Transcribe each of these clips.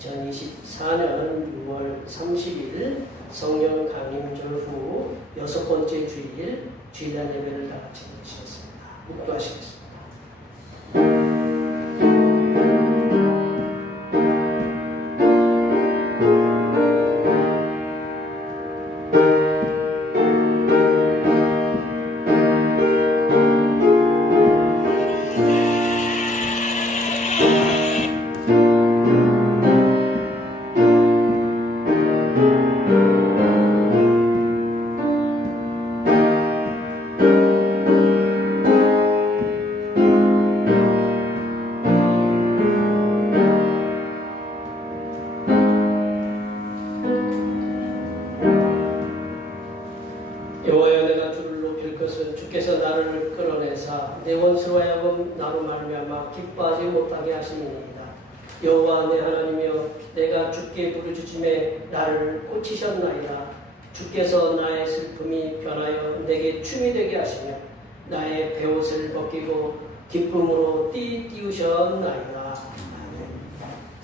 2024년 6월 30일 성령 강림절 후 6번째 주일 주일날 예배를 다 같이 드리셨습니다. 묵도하시겠습니다. 여호와여, 내가 주를 높일 것은 주께서 나를 끌어내사 내 원수로 하여금 나로 말미암아 기뻐하지 못하게 하심이니이다. 여호와 내 하나님이여, 내가 주께 부르짖음에 나를 꽂히셨나이다. 주께서 나의 슬픔이 변하여 내게 춤이 되게 하시며 나의 베옷을 벗기고 기쁨으로 띠우셨나이다.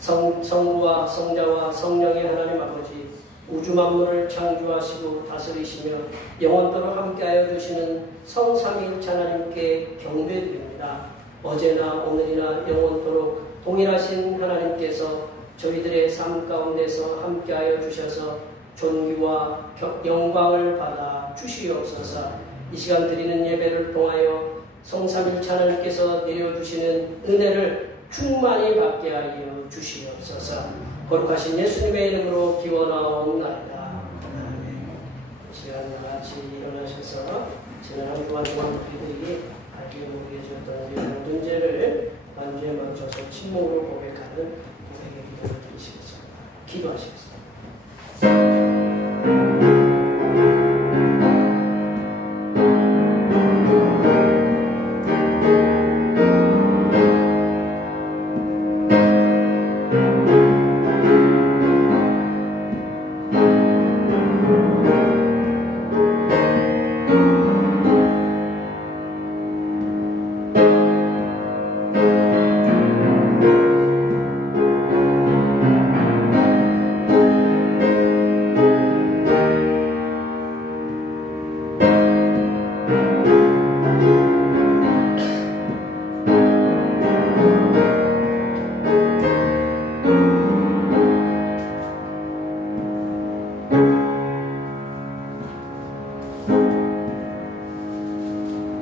성부와 성자와 성령의 하나님 아버지, 우주 만물을 창조하시고 다스리시며 영원토록 함께하여 주시는 성삼위일체 하나님께 경배드립니다. 어제나 오늘이나 영원토록 동일하신 하나님께서 저희들의 삶 가운데서 함께하여 주셔서 존귀와 영광을 받아 주시옵소서. 이 시간 드리는 예배를 통하여 성삼위일체 하나님께서 내려주시는 은혜를 충만히 받게 하여 주시옵소서. 거룩하신 예수님의 이름으로 기원하옵나이다. 이 시간 같이 일어나셔서 지난 한 주간 동안 우리들이 알게 모르게 지었던 우리 모든 죄를 만주에 맞춰서 침묵으로 고백하는 고백의 기도를 드리시겠습니다. 기도하시겠습니다.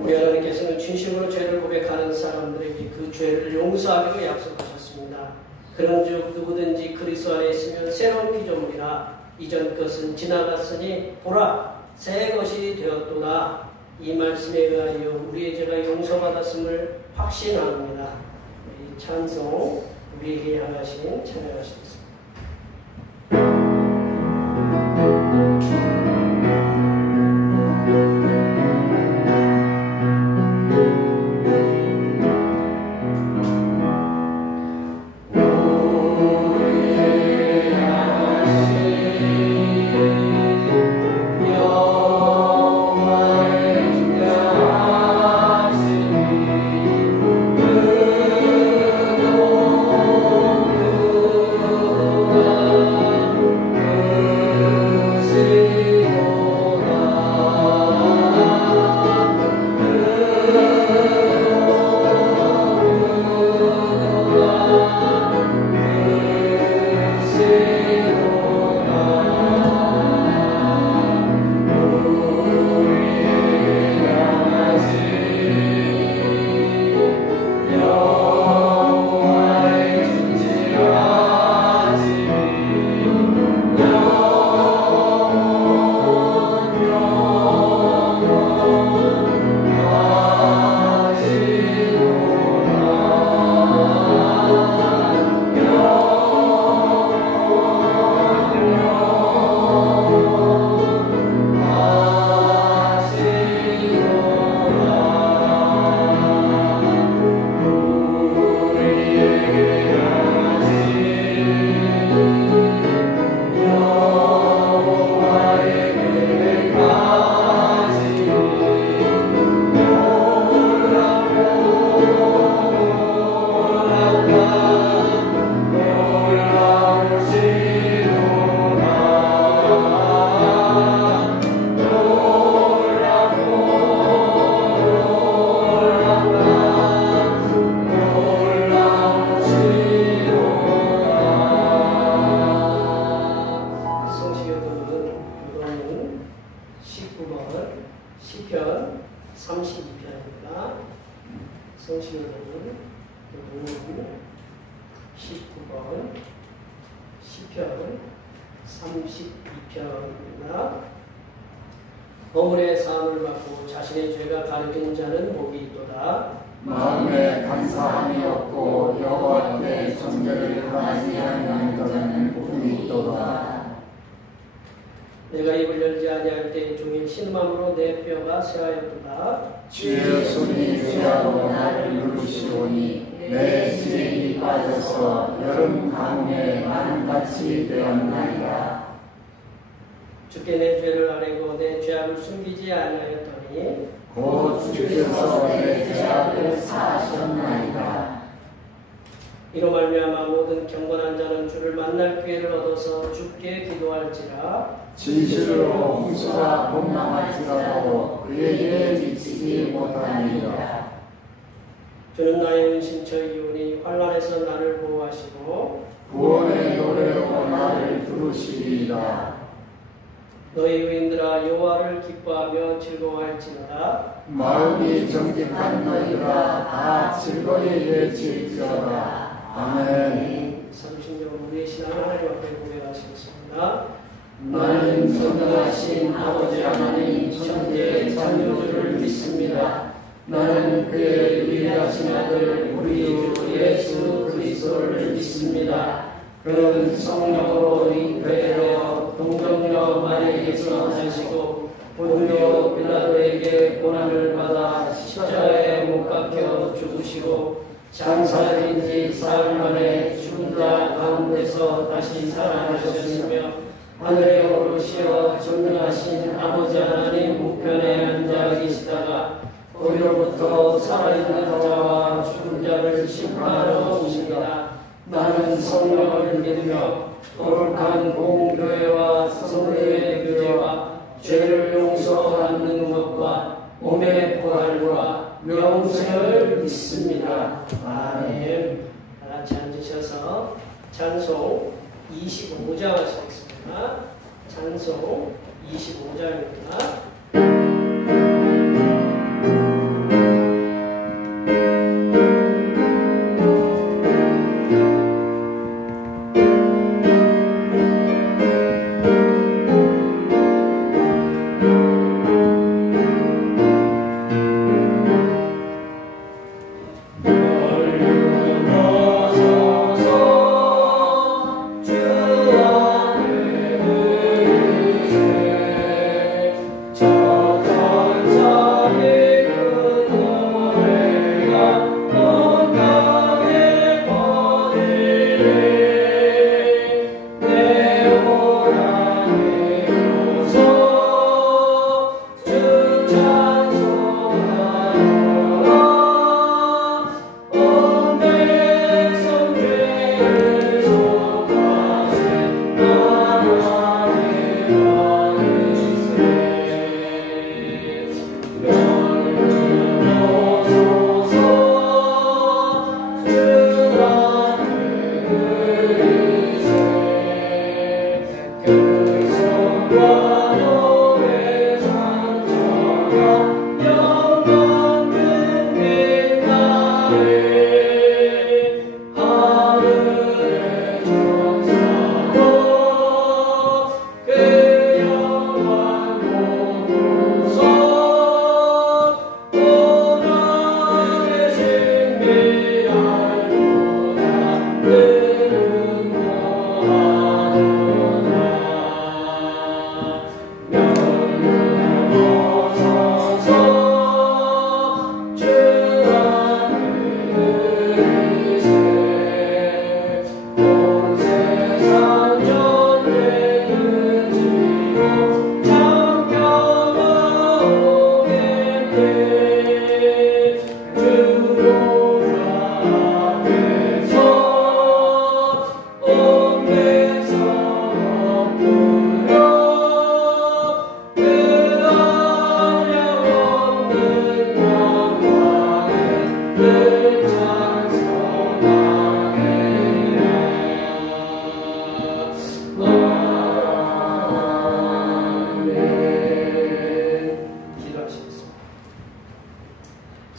우리 하나님께서는 진심으로 죄를 고백하는 사람들에게 그 죄를 용서하기로 약속하셨습니다. 그런즉 누구든지 그리스도 안에 있으면 새로운 피조물이라, 이전 것은 지나갔으니 보라 새 것이 되었도다. 이 말씀에 의하여 우리의 죄가 용서받았음을 확신합니다. 이 찬송 우리에게 향하신 찬양하시겠습니다. Oh 시편 32편입니다. 보물의 사함을 받고 자신의 죄가 가려진 자는 복이 있도다. 마음에 감사함이 없고 여호와께 정죄를 하지 아니하는 자는 복이 있도다. 내가 입을 열지 아니할 때 종일 신음함으로 내 뼈가 쇠하였도다. 주의 손이 주야로 나를 누르시오니 내 지혜이 빠져서 여름 가뭄에 마름같이 되었나이다. 주께 내 죄를 아뢰고 내 죄악을 숨기지 아니하였더니 곧 주께서 내 죄악을 사하셨나이다. 이로 말미암아 모든 경건한 자는 주를 만날 기회를 얻어서 주께 기도할지라. 진실로 홍수가 폭망할지라도 그에게 미치지 못하리라. 주는 나의 은신처이오니 환난에서 나를 보호하시고 구원의 노래로 나를 부르시리이다. 너희 의인들아 여호와를 기뻐하며 즐거워할지어다. 마음이 정직한 너희들아 다 즐거이 외칠지어다. 아멘. 30년 우리의 신앙 하나님 앞에 고백하시겠습니다. 나는 전능하신 아버지 하나님 천지의 창조주를 믿습니다. 나는 그의 유일하신 아들 우리 주 예수 그리스도를 믿습니다. 그는 성령으로 잉태되어 동정녀 마리아에게서 나시고 본요 빌라도에게 고난을 받아 십자가에 못 박혀 죽으시고 장사된 지 사흘 만에 죽은 자 가운데서 다시 살아나셨으며 하늘에 오르시어 전능하신 아버지 하나님 우편에 앉아 계시다가 거기로부터 살아있는 자와 죽은 자를 심판하러 오십니다. 나는 성령을 믿으며 거룩한 공교회와 성도의 교제와 죄를 용서받는 것과 몸의 부활과 영생을 믿습니다. 아멘. 다 같이 앉으셔서 찬송 25장 하시겠습니다. 찬송 25장입니다.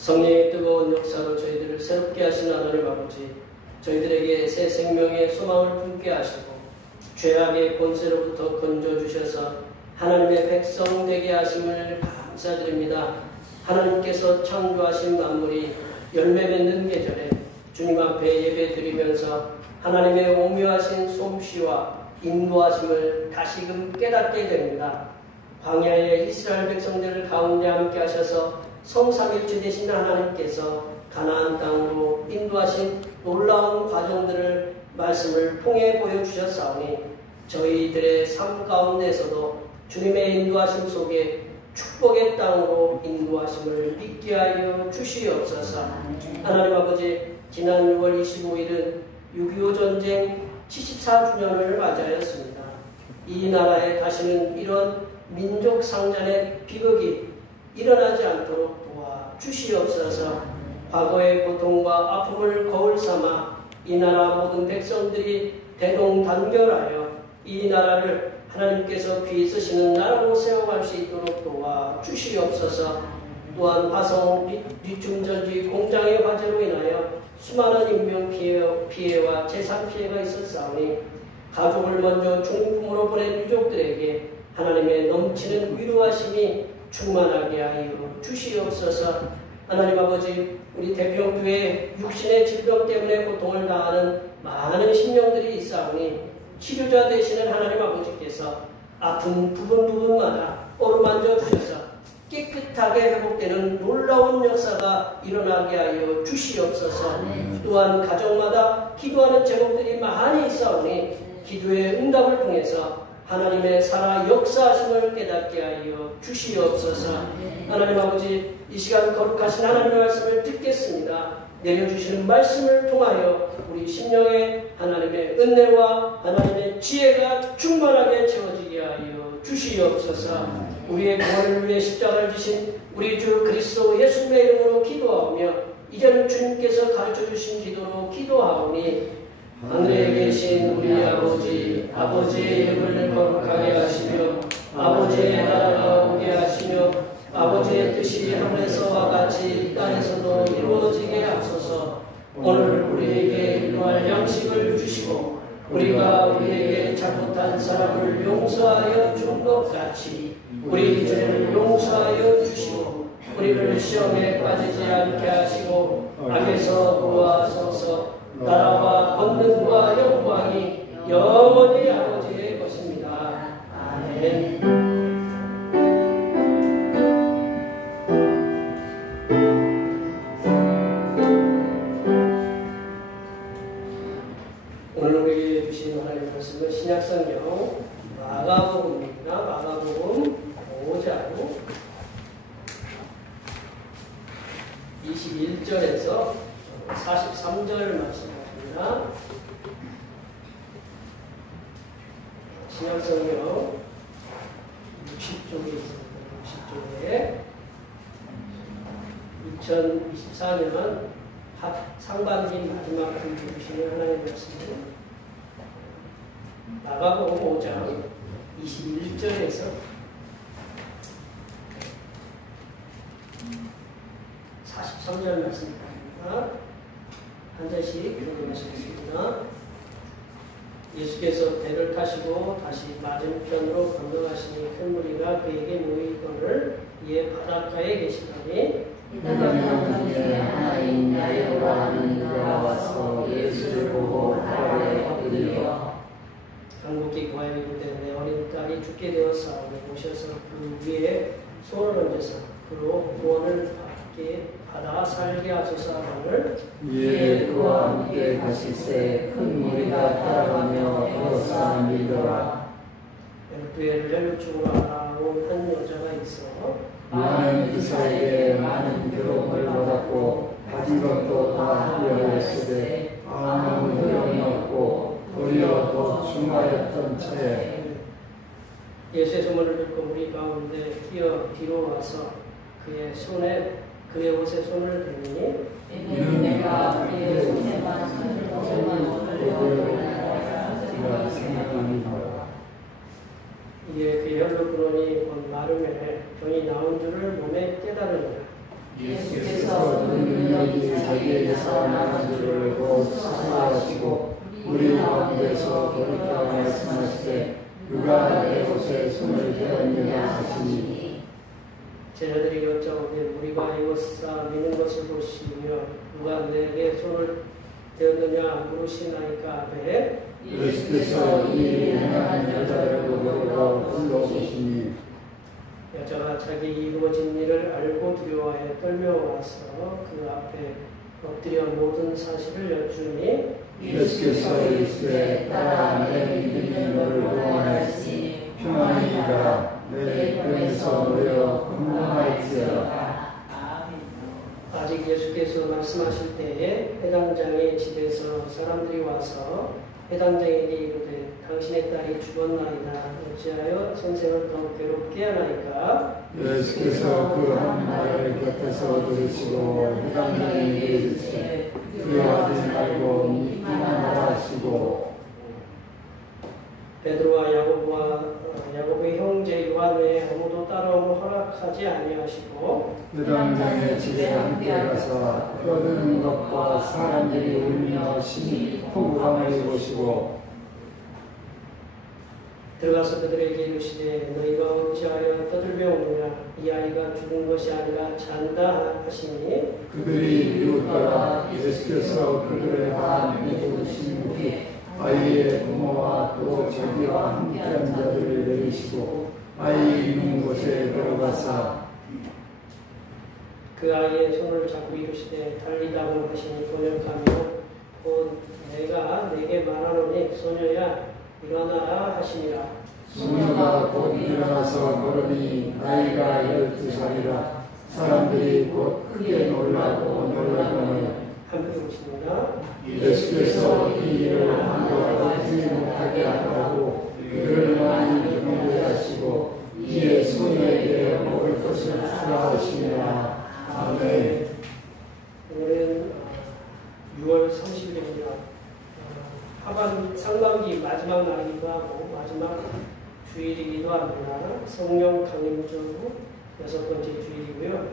성령의 뜨거운 역사로 저희들을 새롭게 하신 하나님 아버지, 저희들에게 새 생명의 소망을 품게 하시고 죄악의 권세로부터 건져주셔서 하나님의 백성 되게 하심을 감사드립니다. 하나님께서 창조하신 만물이 열매 맺는 계절에 주님 앞에 예배 드리면서 하나님의 오묘하신 솜씨와 인도하심을 다시금 깨닫게 됩니다. 광야의 이스라엘 백성들 가운데 함께 하셔서 성삼일체 되신 하나님께서 가나안 땅으로 인도하신 놀라운 과정들을 말씀을 통해 보여주셨사오니 저희들의 삶 가운데서도 주님의 인도하심 속에 축복의 땅으로 인도하심을 믿게 하여 주시옵소서. 하나님 아버지, 지난 6월 25일은 6.25 전쟁 74주년을 맞이하였습니다. 이 나라에 다시는 이런 민족 상잔의 비극이 일어나지 않도록 도와주시옵소서. 과거의 고통과 아픔을 거울 삼아 이 나라 모든 백성들이 대동단결하여 이 나라를 하나님께서 귀히 쓰시는 나라로 세워갈 수 있도록 도와주시옵소서. 또한 화성 리튬전지 공장의 화재로 인하여 수많은 인명 피해와 재산 피해가 있었사오니 가족을 먼저 중풍으로 보낸 유족들에게 하나님의 넘치는 위로하심이 충만하게 하여 주시옵소서. 하나님 아버지, 우리 대평교회 육신의 질병 때문에 고통을 당하는 많은 심령들이 있사오니 치료자 되시는 하나님 아버지께서 아픈 부분마다 어루만져 주셔서 깨끗하게 회복되는 놀라운 역사가 일어나게 하여 주시옵소서. 또한 가정마다 기도하는 제목들이 많이 있사오니 기도의 응답을 통해서 하나님의 살아 역사하심을 깨닫게 하여 주시옵소서. 하나님 아버지, 이 시간 거룩하신 하나님의 말씀을 듣겠습니다. 내려주시는 말씀을 통하여 우리 심령에 하나님의 은혜와 하나님의 지혜가 충만하게 채워지게 하여 주시옵소서. 우리의 구원을 위해 십자가를 지신 우리 주 그리스도 예수님의 이름으로 기도하오며 이제는 주님께서 가르쳐주신 기도로 기도하오니 하늘에 계신 우리 아버지, 아버지의 이름을 거룩하게 하시며 아버지의 나라가 오게 하시며 아버지의 뜻이 하늘에서와 같이 땅에서도 이루어지게 하소서. 오늘 우리에게 일용할 양식을 주시고 우리가 우리에게 잘못한 사람을 용서하여 준 것 같이 우리 죄를 용서하여 주시고 우리를 시험에 빠지지 않게 하시고 악에서 구하소서. 나라와 권능과 영광이 영원히 아버지의 것입니다. 아멘. 오늘 우리에게 주신 하나님의 말씀은 신약성경 마가복음입니다. 마가복음 5장 21절에서 43절 말씀입니다. 신약성경 60쪽에 있습니다. 60쪽에 2024년 상반기 마지막 글 주시는 하나님의 말씀은 마가복음 5장 21절에서 43절 말씀입니다. 한 절씩 읽어보겠습니다. 예수께서 배를 타시고 다시 맞은편으로 건너가시니 큰 무리가 그에게 모이거늘 이에 바닷가에 계시더니 하나인 야이로라 하는 이가 와서 예수를 보고 발에 엎드려 강복기 구하여 이르되 내 어린 딸이 죽게 되었사오니 오셔서 그 위에 손을 얹어서 그로 구원을 받아 살게 하소서 하거늘 이에 그와 함께 가시세 큰 무리가 따라가며 에워싸 밀더라. 에르프에를 헬루축으로 알아온 한 여자가 있어 많은 이사에게 많은 교육을 받았고 가진 것도 다 흘려했으되 아무 효용이 없고 도리어 더 충만했던 차에 예수의 소문을 듣고 무리 가운데 뛰어 뒤로 와서 그의 옷에 손을 대니 이는 내가 그의 손에만 손을 올려 생각합니다. 이에 그의 혈로 근원이 곧 마르매 병이 나온 줄을 몸에 깨달으니라. 예수께서 그 능력이 자기에게서 나간 줄을 곧 사사하시고 우리 가운데서 돌이켜 말씀하시니 손을 대었느냐 하시니 제자들이 여짜오되 우리가 이것사 미는 것을 보시며 누가 내게 손을 대었느냐 물으시나이까 하되 예수께서 이 일을 행한 여자를 보고 불러보시니 여자가 자기 이루어진 일을 알고 두려워해 떨며와서 그 앞에 엎드려 모든 사실을 여쭈니 예수께서 이르시되 딸아 내 믿음이 너를 구원하였으니 평안히 가라 내 병에서 놓여 건강할지어다. 아직 예수께서 말씀하실 때에 회당장의 집에서 사람들이 와서 회당장에게 이르되 당신의 딸이 죽었나이다 어찌하여 선생을 더욱 괴롭게 하나이까. 예수께서 그 한 말을 곁에서 들으시고 회당장에게 이르시되 두려워하지 말고 믿기만 하라 하시고 베드로와 야고보의 형제 요한 외에 아무도 따라오면 허락하지 아니하시고 회당장의 집에 함께 가서 떠드는 것과 사람들이 울며 심히 포구함을 보시고 들어가서 그들에게 이르시되 너희가 어찌하여 떠들며 오느냐 이 아이가 죽은 것이 아니라 잔다 하시니 그들이 이웃더라. 예수께서 그들을 다 내보내신 후에 아이의 부모와 또 자기와 함께한 자들을 내리시고 아이 있는 곳에 들어가사 그 아이의 손을 잡고 이르시되 달리다고 하시니 번역하며 곧 내가 내게 말하노니 소녀야 일어나라 하시니라. 소녀가 곧 일어나서 걸으니 나이가 12살이라 사람들이 곧 크게 놀라고 놀라더니 함께 보십니다. 예수께서 이 일을 한번도 하지 못하게 하라고 그를 많이 경고해 하시고 이에 소녀에게 먹을 것을 주라 하시니라. 아멘. 오늘은 6월 30일입니다. 상반기 마지막 날이기도 하고 마지막 주일이기도 합니다. 성령 강림주 6번째 주일이고요.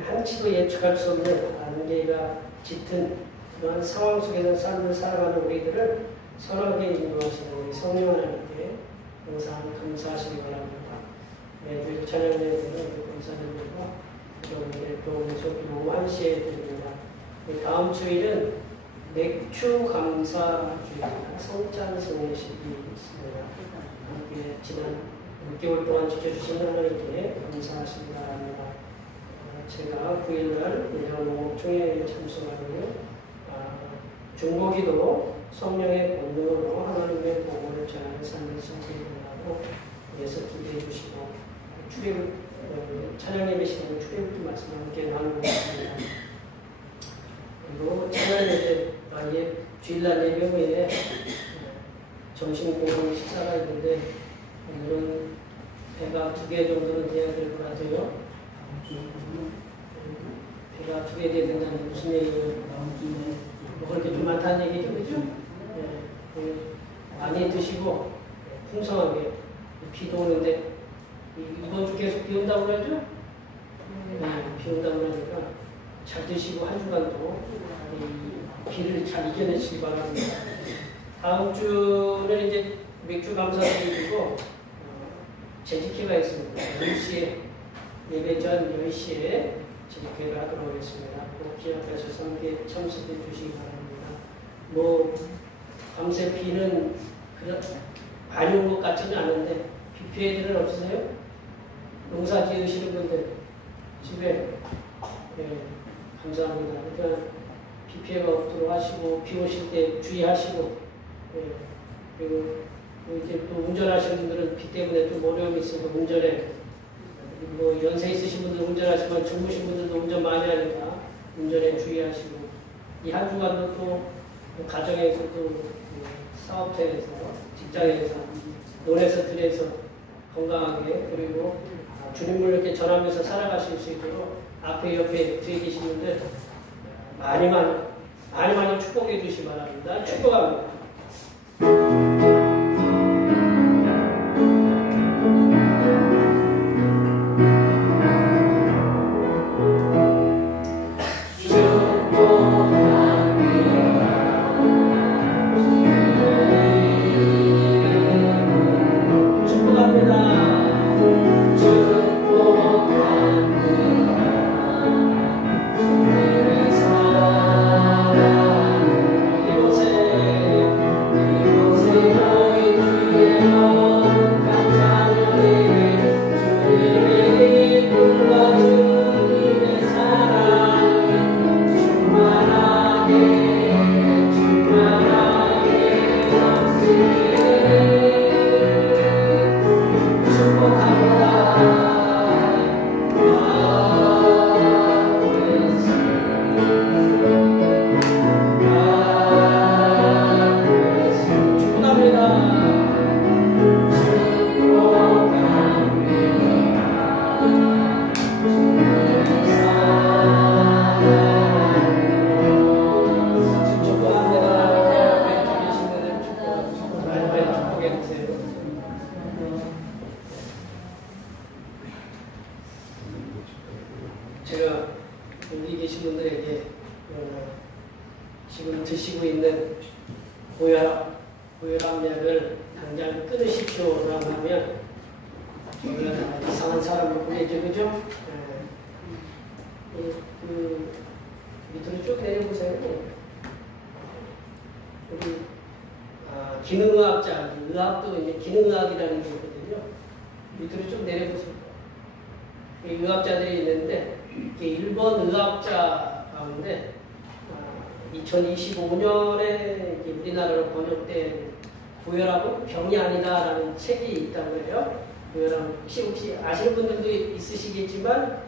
한치도 예측할 수 없는 안개가 짙은 그러한 상황 속에서 삶을 살아가는 우리들을 선하게 인도하시는 우리 성령 하나님께 항상 감사하시기 바랍니다. 매주 찬양 예배는 우리 권사님들과 여러분의 도움을 소기로 1시에 드립니다. 다음 주일은 맥주 감사 주일입니다. 성찬송예식이 있습니다. 함께 지난 6개월 동안 지켜주신 하나님께 감사하시기 바랍니다. 제가 9일날 예정목총회에 참석하고요. 중보기도 성령의 권능으로 하나님의 복음을 전하는 삶을 선택하고 위해서 기대해 주시고 찬양 예배 시간에 출애굽기 말씀 함께 나누고 있습니다. 그리고 찬양 예배 주일날 예배 후에 점심 공동 식사가 있는데 오늘은 배가 2개 정도는 돼야 될 것 같아요. 배가 2개 돼야 된다는 무슨 얘기예요? 먹을 게 좀 많다는 얘기죠, 그죠? 네. 많이 드시고 풍성하게 비도 오는데 이번 주 계속 비 온다고 그러죠? 네, 비 온다고 그러니까 잘 드시고 한 주간도 비를 잘 이겨내시기 바랍니다. 다음 주는 이제 맥주 감사드리고 재직회가 있습니다. 10시에 예배 전 10시에 재직회를 하도록 하겠습니다. 꼭 기억하셔서 함께 참석해 주시기 바랍니다. 밤새 비는 많이 온 것 같지는 않은데 비 피해 일은 없으세요? 농사 지으시는 분들 집에 감사합니다. 그러니까 비 피해가 없도록 하시고 비 오실 때 주의하시고 그리고 이제 또 운전하시는 분들은 비 때문에 좀 어려움이 있어서 운전에 연세 있으신 분들 운전하시지만 젊으신 분들도 운전 많이 하니까 운전에 주의하시고 이 한 주간도 또 가정에서 또 사업장에서 직장에서 논에서 들에서 건강하게 그리고 주님을 이렇게 전하면서 살아가실 수 있도록 앞에 옆에 뒤에 계신 분들 많이 축복해 주시기 바랍니다. 축복합니다. 축복합니다. 당장 끊으십시오라고 하면 이상한 사람을 보내죠, 그죠? 그 밑으로 쭉 내려보세요. 우리 기능의학자, 의학도 이제 기능의학이라는 게 있거든요. 밑으로 쭉 내려보세요. 의학자들이 있는데 일본 의학자 가운데 2025년에 우리나라로 번역된 고혈압은 병이 아니다라는 책이 있다고 해요. 고혈압 혹시 아시는 분들도 있으시겠지만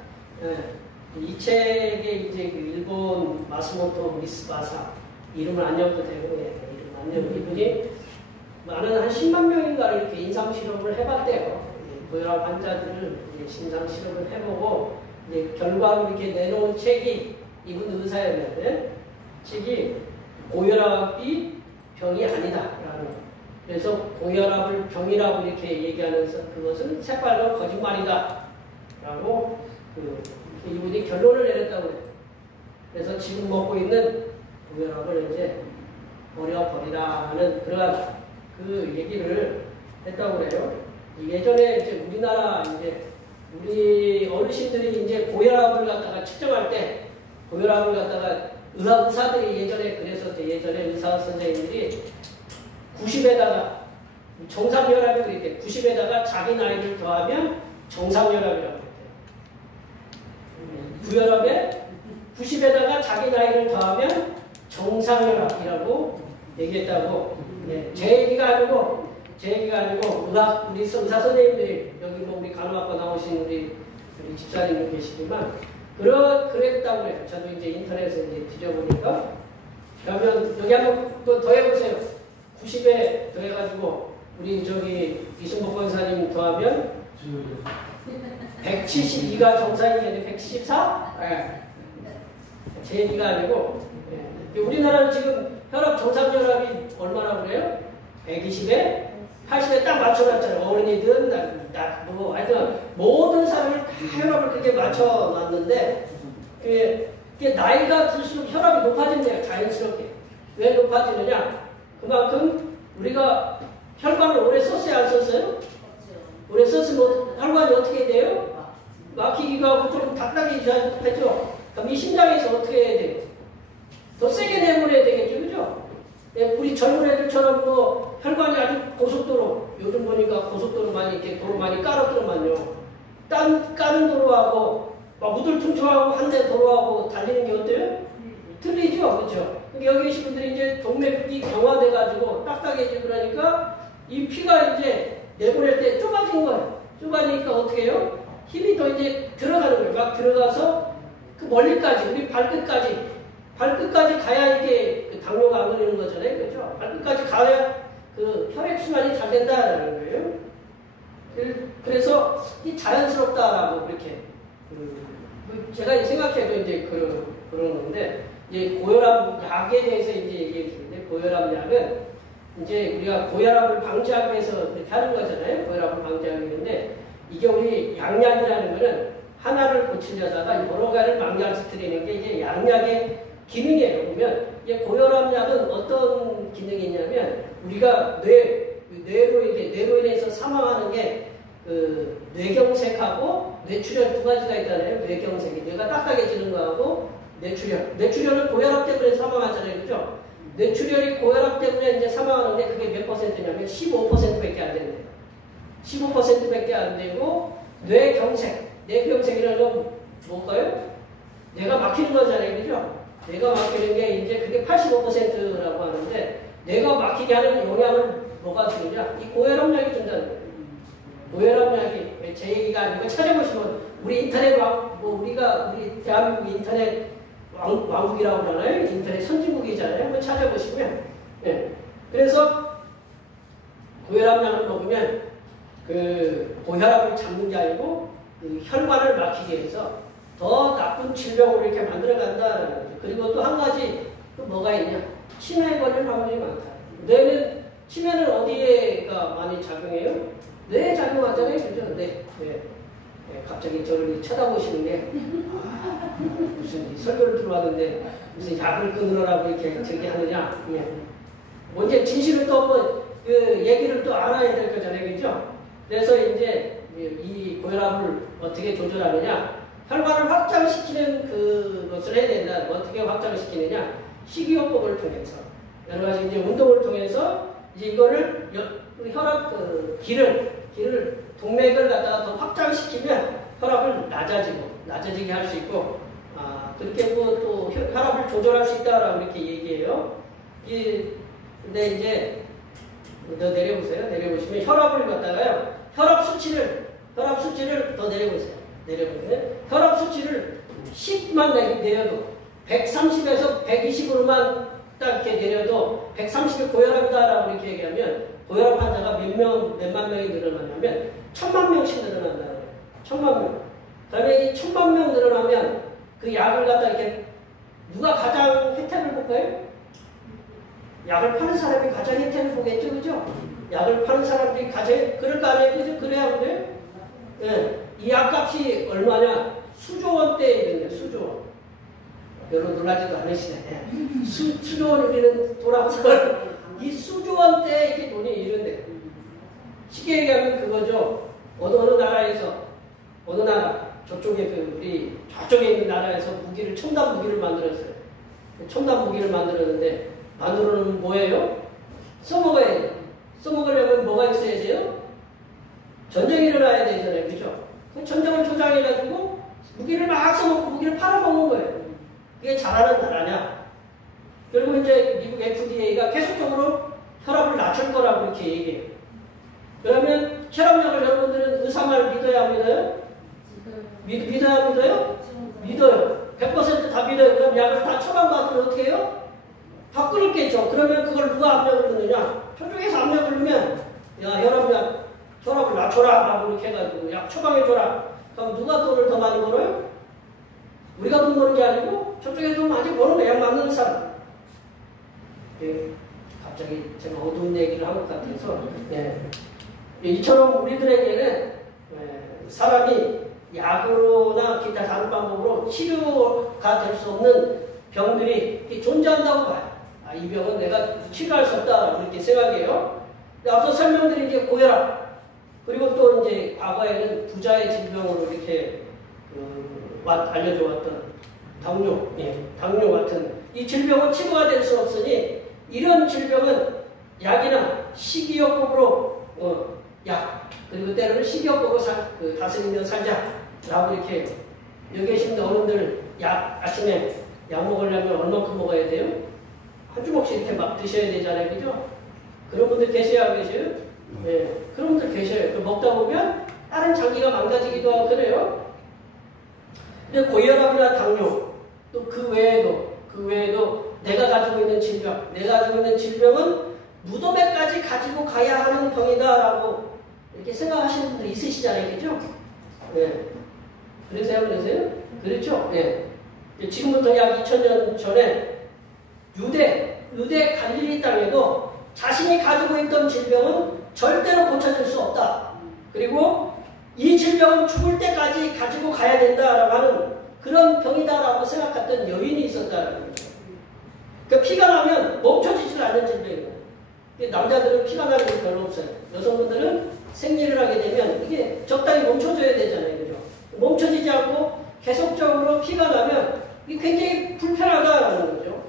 이 책에 이제 그 일본 마스모토 미스바사 이름을 안 적어도 되고 이름 안 적고 이분이 많은 한 10만 명인가를 이렇게 인상 실험을 해봤대요. 고혈압 환자들을 심상 실험을 해보고 이제 결과로 이렇게 내놓은 책이 이분 의사였는데 책이 고혈압이 병이 아니다라는 거. 그래서 고혈압을 병이라고 이렇게 얘기하면서 그것은 새빨간 거짓말이다라고 이분이 결론을 내렸다고 해요. 그래서 지금 먹고 있는 고혈압을 이제 버려버리라는 그러한 그 얘기를 했다고 그래요. 예전에 이제 우리나라 이제 우리 어르신들이 이제 고혈압을 갖다가 측정할 때 고혈압을 갖다가 의사들이 예전에 그래서 예전에 의사 선생님들이 90에다가 정상혈압이 그랬대. 90에다가 자기 나이를 더하면 정상혈압이라고 했대요. 부혈압에 90에다가 자기 나이를 더하면 정상혈압이라고 얘기했다고. 네, 제 얘기가 아니고 우리 의사 선생님들이 여기 뭐 우리 간호학과 나오신 우리 집사님도 계시지만 그랬다고 해요. 저도 이제 인터넷에 이제 뒤져보니까. 그러면 여기 한번 또 더해보세요. 90에 더해가지고 우리 저기 이승복 권사님 더하면 172가 정상이 아니라 174? 네. 제 얘기가 아니고 우리나라는 지금 혈압 정상혈압이 얼마나 그래요? 120에 80에 딱 맞춰놨잖아요. 어린이든 뭐 하여튼 모든 사람을 다 혈압을 그렇게 맞춰놨는데 그게 나이가 들수록 혈압이 높아진대요. 자연스럽게. 왜 높아지느냐? 그만큼 우리가 혈관을 오래 썼어요? 안 썼어요? 오래 썼으면 혈관이 어떻게 돼요? 막히기가 하고 좀 답답해지죠. 그럼 이 심장에서 어떻게 해야 돼요? 더 세게 내보내야 되겠죠, 그죠? 우리 젊은 애들처럼 뭐 혈관이 아주 고속도로, 요즘 보니까 고속도로 많이 이렇게 도로 많이 깔았더만요. 까는 도로하고 막 우둘퉁퉁하고 한 대 도로하고 달리는 게 어때요? 틀리죠, 그렇죠? 여기 계신 분들이 이제 동맥이 강화돼가지고 딱딱해지고 그러니까 이 피가 이제 내보낼 때 좁아진 거예요. 좁아지니까 어떻게 해요? 힘이 더 이제 들어가는 거예요. 막 들어가서 그 멀리까지, 우리 발끝까지 가야 이게 그 당뇨가 안 걸리는 거잖아요. 그렇죠? 발끝까지 가야 그 혈액순환이 잘 된다는 거예요. 그래서 이 자연스럽다라고 그렇게 제가 생각해도 이제 그런 건데 이제 고혈압 약에 대해서 이제 얘기해 주는데 고혈압 약은 이제 우리가 고혈압을 방지하기 위해서 그렇게 하는 거잖아요. 고혈압을 방지하기 위해서인데 이게 우리 양약이라는 거는 하나를 고치려다가 여러 가지를 망가뜨리는 게 이제 양약의 기능이에요. 보면 이제 고혈압 약은 어떤 기능이 있냐면 우리가 뇌로 인해서 사망하는 게 그 뇌경색하고 뇌출혈 두 가지가 있잖아요. 뇌경색이 뇌가 딱딱해지는 거하고 뇌출혈은 고혈압 때문에 사망하잖아요. 그죠? 뇌출혈이 고혈압 때문에 이제 사망하는데 그게 몇 퍼센트냐면 15%밖에 안 된대요. 15%밖에 안 되고 뇌경색이라는 건 뭘까요? 뇌가 막히는 거잖아요. 그죠? 뇌가 막히는 게 이제 그게 85%라고 하는데 뇌가 막히게 하는 영향을 뭐가 주느냐? 이 고혈압약이 준다는 거예요. 고혈압약이 제 얘기가 아니고 찾아보시면 우리 인터넷 우리 대한민국 인터넷 왕국이라고 그러나요? 인터넷 선진국이잖아요. 한번 찾아보시면 그래서 고혈압약을 먹으면 그 고혈압을 잡는 게 아니고 그 혈관을 막히게 해서 더 나쁜 질병으로 이렇게 만들어 간다는 거죠. 그리고 또 한 가지 또 뭐가 있냐? 치매에 걸릴 확률이 많다. 치매는 어디에가 많이 작용해요? 뇌에 작용하잖아요. 그죠? 네. 갑자기 저를 쳐다보시는 게 무슨 설교를 들어왔는데 무슨 약을 끊으라고 이렇게 저기 하느냐. 언제 진실을 또 한번 그 얘기를 또 알아야 될 거잖아요. 그죠? 그래서 이제 이 고혈압을 어떻게 조절하느냐, 혈관을 확장시키는 그것을 해야 된다. 어떻게 확장시키느냐, 식이요법을 통해서 여러 가지 이제 운동을 통해서 이제 이거를 혈압 길을 동맥을 갖다가 더 확장시키면 혈압을 낮아지게 할 수 있고, 그렇게 또 혈압을 조절할 수 있다라고 이렇게 얘기해요. 근데 이제 내려보세요. 내려보시면 혈압을 갖다가요, 혈압 수치를 더 내려보세요. 혈압 수치를 10만 내려도 130에서 120으로만 딱 이렇게 내려도 130이 고혈압이다라고 이렇게 얘기하면 고혈압 환자가 몇만 명이 늘어나냐면 1000만 명씩 늘어난다는 거예요. 1000만 명. 그다음에 이 1000만 명 늘어나면 그 약을 갖다 이렇게 누가 가장 혜택을 볼까요? 약을 파는 사람이 가장 혜택을 보겠죠, 그죠? 약을 파는 사람들이 가장 그럴 거 아니에요, 그죠? 그래야 그래요? 예. 이 약값이 얼마냐? 수조 원대에 있는데, 수조 원. 별로 놀라지도 않으시네. 수조 원 우리는 돌아보면 이 수조 원대에 이렇게 돈이 이런데. 쉽게 얘기하면 그거죠. 어느 나라에서, 어느 나라, 저쪽에 우리 저쪽에 있는 나라에서 첨단 무기를 만들었어요. 첨단 무기를 만들었는데, 만들어놓으면 뭐예요? 써먹어야 돼요. 써먹으려면 뭐가 있어야 돼요? 전쟁이 일어나야 되잖아요. 그죠? 전쟁을 조장해가지고 무기를 막 써먹고 무기를 팔아먹는 거예요. 그게 잘하는 나라냐? 결국 이제 미국 FDA가 계속적으로 혈압을 낮출 거라고 이렇게 얘기해요. 그러면 혈압약을 여러분들은 의사 말 믿어야 믿어요? 믿어야 믿어요? 믿어요. 100% 다 믿어요. 그럼 약을 다 처방받으면 어떻게 해요? 다 끊었겠죠. 그러면 그걸 누가 압력을 넣느냐? 저쪽에서 압력을 넣으면, 야, 혈압을 낮춰라. 라고 이렇게 해가지고, 약 처방해줘라. 그럼 누가 돈을 더 많이 벌어요? 우리가 돈 버는 게 아니고, 저쪽에서 돈 많이 버는 거야. 약 맞는 사람. 예, 갑자기 제가 어두운 얘기를 한 것 같아서, 예. 이처럼 우리들에게는, 사람이 약으로나 기타 다른 방법으로 치료가 될 수 없는 병들이 존재한다고 봐요. 이 병은 내가 치료할 수 없다. 이렇게 생각해요. 앞서 설명드린 게 고혈압, 그리고 또 이제 과거에는 부자의 질병으로 이렇게 알려져 왔던 당뇨 같은 이 질병은 치료가 될 수 없으니 이런 질병은 약이나 식이요법으로 약, 그리고 때로는 식이요법으로 다스리며 살자라고 이렇게 여기 계신 어른들 아침에 약 먹으려면 얼마큼 먹어야 돼요? 한 주먹씩 이렇게 막 드셔야 되잖아요. 그죠? 그런 분들 계셔야 계셔요? 네. 그런 분들 계셔요. 먹다 보면 다른 장기가 망가지기도 하고 그래요. 근데 고혈압이나 당뇨, 또 그 외에도 내가 가지고 있는 질병은 무덤에까지 가지고 가야 하는 병이다라고 이렇게 생각하시는 분들 있으시잖아요. 그죠? 네. 그러세요? 그렇죠? 네. 지금부터 약 2000년 전에 유대 갈릴리 땅에도 자신이 가지고 있던 질병은 절대로 고쳐질 수 없다. 그리고 이 질병은 죽을 때까지 가지고 가야 된다라고 하는 그런 병이다라고 생각했던 여인이 있었다는 거죠. 그러니까 피가 나면 멈춰지지 않는 질병이에요. 남자들은 피가 나는 게 별로 없어요. 여성분들은 생리를 하게 되면 이게 적당히 멈춰줘야 되잖아요. 그죠? 멈춰지지 않고 계속적으로 피가 나면 이게 굉장히 불편하다라는 거죠.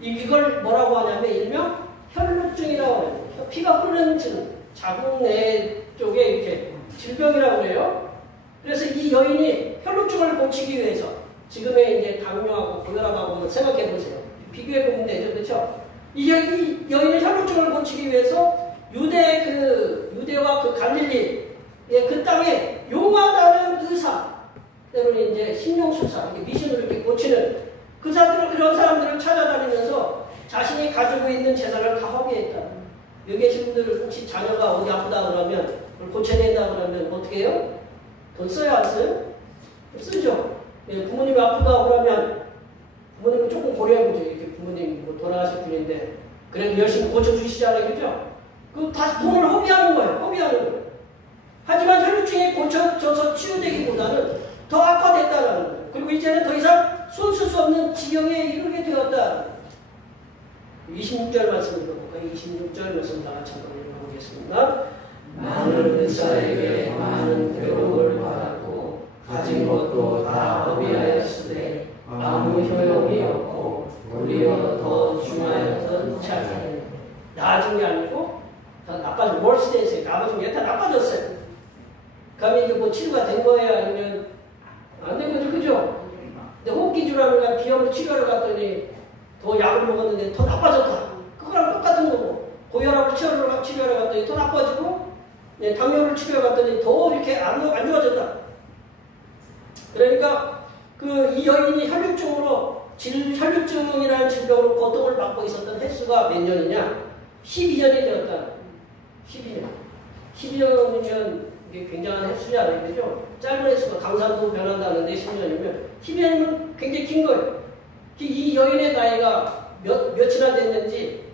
이걸 뭐라고 하냐면 일명 혈루증이라고 해요. 피가 흐르는 자궁 내 쪽에 이렇게 질병이라고 그래요. 그래서 이 여인이 혈루증을 고치기 위해서 지금의 이제 당뇨하고 고혈압하고 생각해 보세요. 비교해 보면 되죠, 그렇죠? 이 여인의 혈루증을 고치기 위해서 유대와 그 갈릴리 그 땅에 용하다는 의사, 때로는 이제 신용술사, 미신으로 이렇게 고치는 그런 사람들을 찾아다니면서 자신이 가지고 있는 재산을 다 허비했다. 여기 계신 분들 혹시 자녀가 어디 아프다 그러면 그걸 고쳐야 된다 그러면 어떻게 해요? 돈 써요, 안 써요? 쓰죠. 예, 부모님이 아프다 그러면 부모님은 조금 고려해보죠. 이렇게 부모님 돌아가신 분인데 그래도 열심히 고쳐주시잖아요, 그죠? 그 다 돈을 허비하는 거예요. 하지만 혈루증이 고쳐져서 치유되기보다는 더 악화됐다는 거예요. 그리고 이제는 더 이상 손 쓸 수 없는 지경에 이르게 되었다. 26절 말씀 읽어볼까요? 26절 말씀 다 같이 한번 읽어보겠습니다. 많은 의사에게 많은 괴로움을 받았고 가진 것도 다 허비하였으되 아무 효용이 없고 오히려 더 중하였던 차에 나아진 게 아니고 더 나빠져. 월스데이스에 나아진 게 다 나빠졌어요. 그러면 이게 뭐 치료가 된 거예요? 아니면 안 된 거죠? 그죠? 근데 호흡기질환을 비염을 치료하러 갔더니 더 약을 먹었는데 더 나빠졌다. 그거랑 똑같은 거고, 고혈압을 치료하러 갔더니 더 나빠지고, 네, 당뇨를 치료하러 갔더니 더 이렇게 안 좋아졌다. 그러니까 이 여인이 혈류증이라는 질병으로 고통을 받고 있었던 횟수가 몇 년이냐? 12년이 되었다. 12년. 12년이면 이게 굉장한 횟수잖아요. 그죠? 짧은 횟수가 강산도 변한다는데 10년이면 12년이면 굉장히 긴 거예요. 이 여인의 나이가 몇이나 됐는지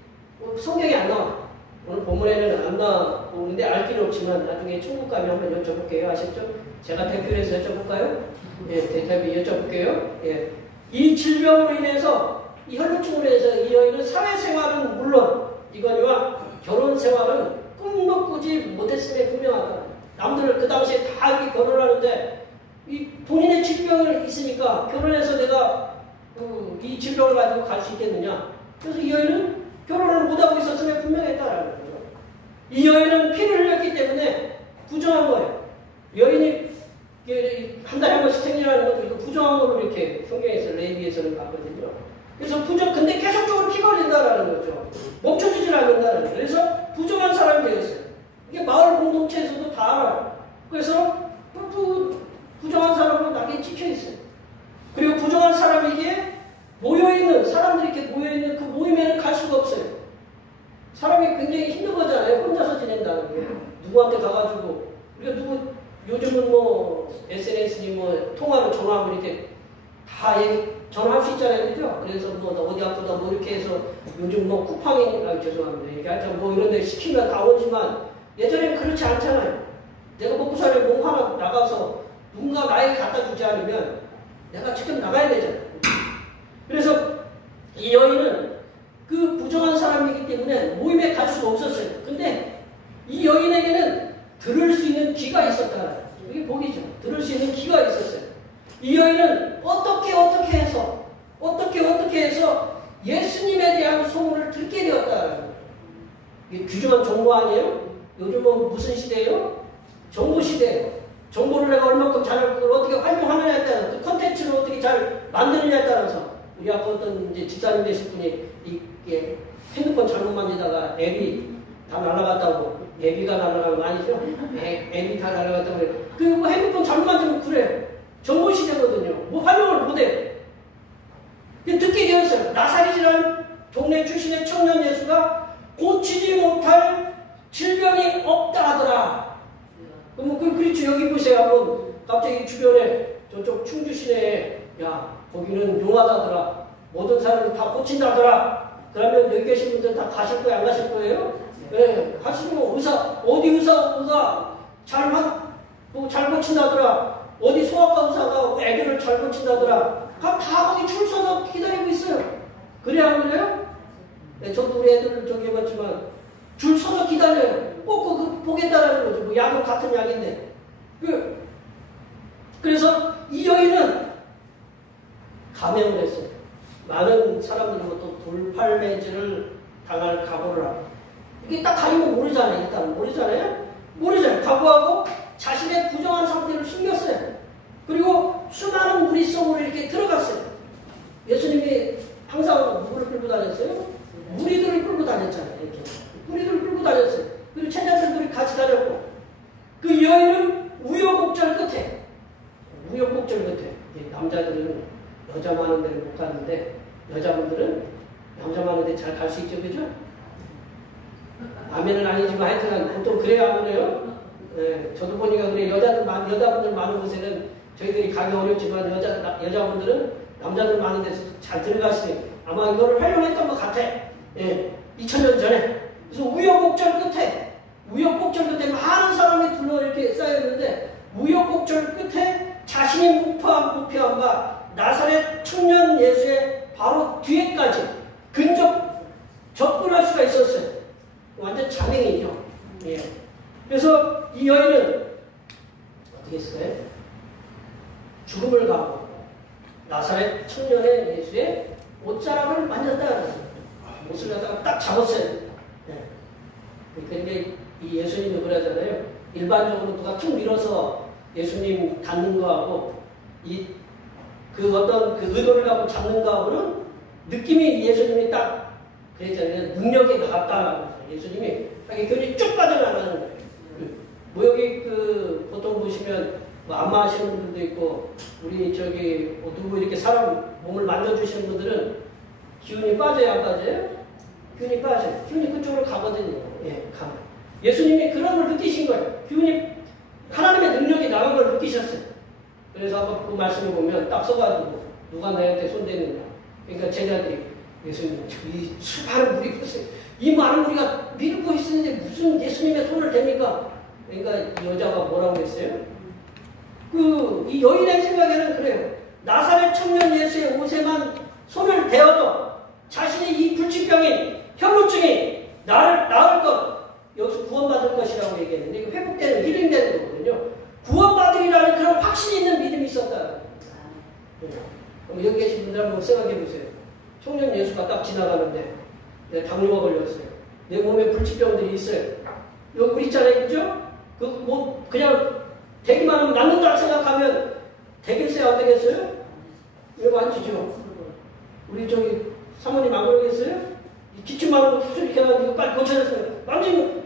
성경에 안 나와. 오늘 본문에는 안 나오는데 알 필요 없지만 나중에 천국 가면 한번 여쭤볼게요. 아셨죠? 제가 대표를 해서 여쭤볼까요? 예, 대답이 여쭤볼게요. 예. 이 질병으로 인해서, 이 혈류증으로 인해서 이 여인은 사회생활은 물론 이거니와 결혼생활은 꿈도 꾸지 못했음에 분명하다. 남들 그 당시에 다 이렇게 결혼하는데 이 본인의 질병이 있으니까 결혼해서 내가 이 질병을 가지고 갈 수 있겠느냐. 그래서 이 여인은 결혼을 못하고 있었음에 분명했다라는 거죠. 이 여인은 피를 흘렸기 때문에 부정한 거예요. 여인이 한 달에 한 번씩 생리하는 것도 이거 부정한 걸로 이렇게 성경에서 레위기에서는 봤거든요. 그래서 근데 계속적으로 피가 흘린다라는 거죠. 멈춰주질 않는다는 거예요. 그래서 부정한 사람이 되겠어요. 이게 마을 공동체에서도 다 알아요. 그래서 부정한 사람은 나게 찍혀있어요. 그리고 부정한 사람에게 모여있는, 사람들이 이렇게 모여있는 그 모임에는 갈 수가 없어요. 사람이 굉장히 힘든 거잖아요. 혼자서 지낸다는 게. 누구한테 가가지고, 우리가 요즘은 뭐, SNS니 뭐, 통화로 전화하고 이렇게 다 전화할 수 있잖아요. 그죠? 그래서 뭐, 나 어디 아프다 뭐 이렇게 해서 요즘 뭐 쿠팡이, 죄송합니다. 이렇게 하여튼 뭐 이런 데 시키면 다 오지만 예전에는 그렇지 않잖아요. 내가 먹고 사는 몸 하나 나가서 누군가 나에게 갖다 주지 않으면 내가 직접 나가야 되잖아요. 그래서 이 여인은 그 부정한 사람이기 때문에 모임에 갈 수가 없었어요. 근데 이 여인에게는 들을 수 있는 귀가 있었다. 이게 복이죠. 들을 수 있는 귀가 있었어요. 이 여인은 어떻게 해서 예수님에 대한 소문을 듣게 되었다. 이게 귀중한 정보 아니에요? 요즘은 무슨 시대예요? 정보 시대예요. 정보를 내가 얼마큼 그걸 어떻게 활용하느냐에 따라서, 그 컨텐츠를 어떻게 잘 만드느냐에 따라서, 우리 아까 어떤 이제 집사님 되신 분이 이게 핸드폰 잘못 만지다가 앱이 다 날아갔다고, 앱이가 날아가는 거 아니죠? 앱이 다 날아갔다고 그래요. 뭐 핸드폰 잘못 만지면 그래. 정보 시대거든요. 뭐 활용을 못해. 듣게 되었어요. 나사렛이라는 동네 출신의 청년 예수가 고치지 못할 질병이 없다 하더라. 그렇죠. 여기 보세요. 한번 갑자기 주변에 저쪽 충주 시내에 야 거기는 용하다더라. 모든 사람을 다 고친다더라. 그러면 여기 계신 분들 다 가실 거예요? 안 가실 거예요? 네. 하시면 어디 의사가 잘 고친다더라. 어디 소아과 의사가 애들을 잘 고친다더라. 다 거기 줄 서서 기다리고 있어요. 그래 안 그래요? 네, 저도 우리 애들을 저기 해봤지만 줄 서서 기다려요. 꼭 그거 보겠다라는 거죠. 뭐 약은 같은 약인데. 그래서 이 여인은 감행을 했어요. 많은 사람들은 또 돌팔매질을 당할 각오를 하고. 이게 딱 가리면 모르잖아요. 일단 모르잖아요. 각오하고 자신의 부정한 상태를 숨겼어요. 그리고 수많은 무리 속으로 이렇게 들어갔어요. 예수님이 항상 누구를 끌고 다녔어요? 무리들을 끌고 다녔잖아요. 이렇게. 무리들을 끌고 다녔어요. 그리고 제자들이 같이 다녔고. 그 여인은 우여곡절 끝에 남자들은 여자 많은 데를 못 가는데 여자분들은 남자 많은 데 잘 갈 수 있죠. 그죠? 아멘은 아니지만 하여튼 보통 그래요 안 그래요? 네, 저도 보니까 그래. 여자분들 많은 곳에는 저희들이 가기 어렵지만 여자분들은 남자들 많은 데서 잘 들어가시니 아마 이거를 활용했던 것 같아. 예, 2000년 전에. 그래서 우여곡절 끝에 많은 사람이 둘러 이렇게 쌓였는데 우여곡절 끝에 자신이 목표한 바 나사렛 청년 예수의 바로 뒤에까지 그래서 이 여인은 어떻게 했을까요? 죽음을 가고 나사렛 청년의 예수의 옷자락을 만졌다. 옷을 갖다가 딱 잡았어요. 네. 그러니까 이제 이 예수님도 그러잖아요. 일반적으로 누가 툭 밀어서 예수님 닿는 거하고 그 어떤 그 의도를 갖고 잡는 거하고는 느낌이 예수님이 딱 그랬잖아요. 능력이 나갔다. 예수님이 굉장히 쭉 빠져나가는 거예요. 뭐 여기 보통 보시면 뭐 안마 하시는 분들도 있고 우리 누구 이렇게 사람 몸을 만져주시는 분들은 기운이 빠져요, 안 빠져요? 기운이 빠져요. 기운이 그쪽으로 가거든요. 예, 가요. 예수님이 그런 걸 느끼신 거예요. 기운이 하나님의 능력이 나간 걸 느끼셨어요. 그래서 아까 그 말씀을 보면 딱 써가지고 누가 나한테 손대느냐. 그러니까 제자들이 예수님 이 수많은 무리 보세요. 이 많은 무리가 밀고 있었는데 무슨 예수님의 손을 댑니까? 그러니까 이 여자가 뭐라고 했어요? 이 여인의 생각에는 그래요. 나사렛 청년 예수의 옷에만 손을 대어도 자신이 이 불치병인 혈루증이 나을 것, 여기서 구원받을 것이라고 얘기했는데 이거 회복되는 힐링되는 거거든요. 구원받으리라는 그런 확신이 있는 믿음이 있었다. 그럼 여기 계신 분들 한번 생각해 보세요. 청년 예수가 딱 지나가는데 내가 당뇨가 걸렸어요. 내 몸에 불치병들이 있어요. 여기 우리 있잖아요, 그죠? 그냥 되기만 하면 낫는다고 생각하면 되겠어요, 안 되겠어요? 왜 만지죠? 우리 사모님 안 그러겠어요? 기침만 하고 수술 이렇게 하면 빨리 고쳐졌어요. 만지면,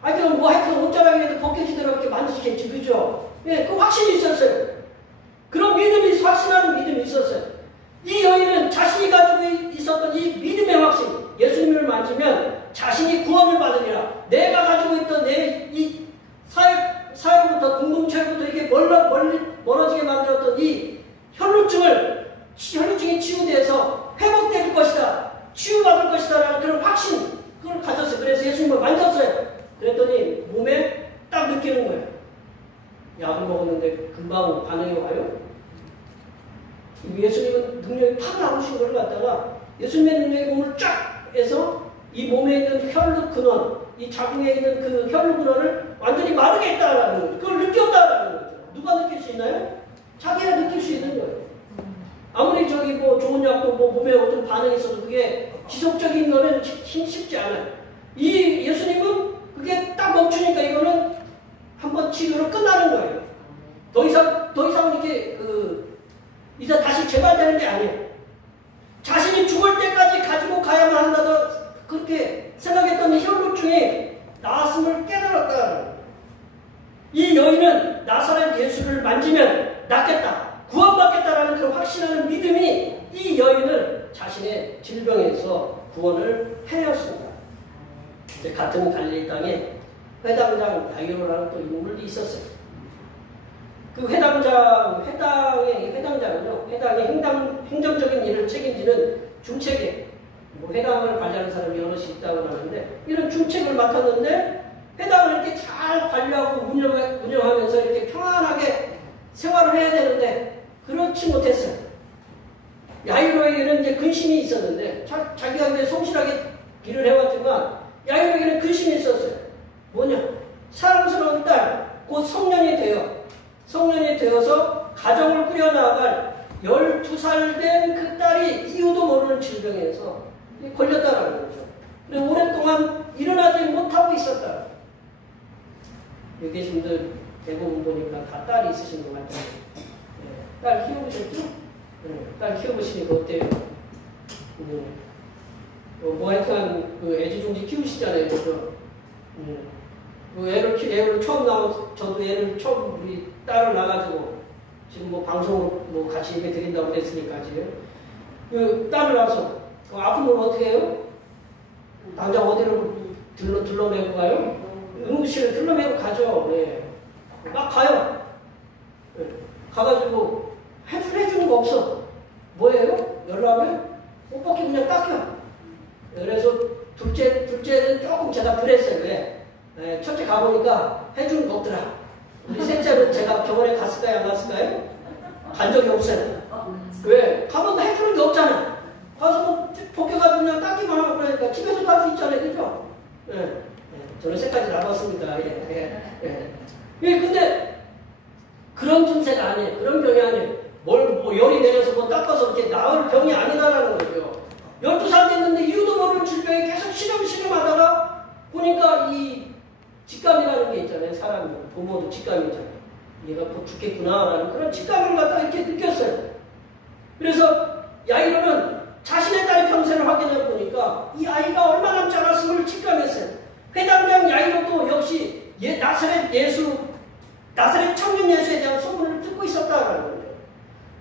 하여튼 하여튼 옷자락이라도 벗겨지더라도 이렇게 만지시겠지, 그죠? 예, 그 확신이 있었어요. 그런 믿음이, 확신하는 믿음이 있었어요. 이 여인은 자신이 가지고 있었던 이 믿음의 확신, 예수님을 만지면 자신이 구원을 받으리라. 내가 가지고 있던 이 사회부터 공동체로부터 이렇게 멀어지게 만들었던 이 혈루증이 치유돼서 회복될 것이다. 치유받을 것이다. 라는 그런 확신, 그걸 가졌어요. 그래서 예수님을 만졌어요. 그랬더니 몸에 딱 느끼는 거예요. 약을 먹었는데 금방 반응이 와요? 예수님은 능력이 팍 나오신 걸 갖다가 예수님의 능력이 몸을 쫙 해서 이 몸에 있는 혈루 근원, 이 자궁에 있는 그 혈루 근원을 완전히 마르게 했다라는 거죠. 그걸 느꼈다라는 거죠. 누가 느낄 수 있나요? 자기가 느낄 수 있는 거예요. 아무리 좋은 약도 몸에 어떤 반응이 있어도 그게 지속적인 거는 쉽지 않아요. 이 예수님은 그게 딱 멈추니까 이거는 한번 치료로 끝나는 거예요. 더 이상 이렇게 이제 다시 재발되는 게 아니에요. 자신이 죽을 때까지 가지고 가야만 한다고 그렇게 생각했던 이 혈루증이 나았음을 깨달았다. 이 여인은 나사렛 예수를 만지면 낫겠다, 구원받겠다라는 그런 확신하는 믿음이 이 여인을 자신의 질병에서 구원을 해내었습니다. 같은 갈릴리 땅에 회당장 야이로라는 또 인물이 있었어요. 그 회당장은요, 회당의 행정적인 일을 책임지는 중책에, 회당을 관리하는 사람이 여럿이 있다고 하는데, 이런 중책을 맡았는데, 회당을 이렇게 잘 관리하고 운영하면서 이렇게 평안하게 생활을 해야 되는데, 그렇지 못했어요. 야이로에게는 이제 근심이 있었는데, 자기가 이제 성실하게 일을 해왔지만, 야이로에게는 근심이 있었어요. 뭐냐? 사랑스러운 딸, 곧 성년이 되어서 가정을 꾸려나갈 12살 된 그 딸이 이유도 모르는 질병에서 걸렸다라는 거죠. 그래서 오랫동안 일어나지 못하고 있었다. 여기 계신 분들 대부분 보니까 다 딸이 있으신 것 같아요. 네. 딸 키워보셨죠? 네. 딸 키워보시니까 어때요? 하여튼 애지중지 키우시잖아요. 그죠? 애를 처음 저도 애를 처음 우리 딸을 낳아가지고 지금 방송으로 같이 얘기 드린다고 그랬으니까 지금 딸을 낳아서 아프면 어떻게 해요? 당장 어디로 들러매고 가요? 응급실을 들러매고 가죠. 네. 막 가요. 네. 가가지고 해주는 거 없어. 뭐예요? 열나면 옷 벗기 그냥 닦여. 그래서 둘째는 조금 제가 그랬어요. 왜? 네, 첫째 가보니까 해주는 거 없더라. 우리 셋째는 제가 병원에 갔을까요? 안 갔을까요? 간 적이 없어요. 왜? 가면 해주는 게 없잖아. 가서 벗겨가지고 그냥 닦기만 하고 그러니까 집에서도 할 수 있잖아요. 그죠? 네. 저는 셋까지 나눴습니다. 예. 예, 근데 그런 증세가 아니에요. 그런 병이 아니에요. 뭐 열이 내려서 뭐 닦아서 이렇게 나을 병이 아니다라는 거죠. 12살 됐는데 이유도 모르는 질병에 계속 실험하다가 보니까 이 직감이라는 게 있잖아요. 사람이 부모도 직감이잖아요. 얘가 곧 죽겠구나라는 그런 직감을 갖다 이렇게 느꼈어요. 그래서 야이로는 자신의 딸의 평생을 확인해 보니까 이 아이가 얼마 남지 않았음을 직감했어요. 회당장 야이로도 역시 나사렛 청년 예수에 대한 소문을 듣고 있었다라는 거예요.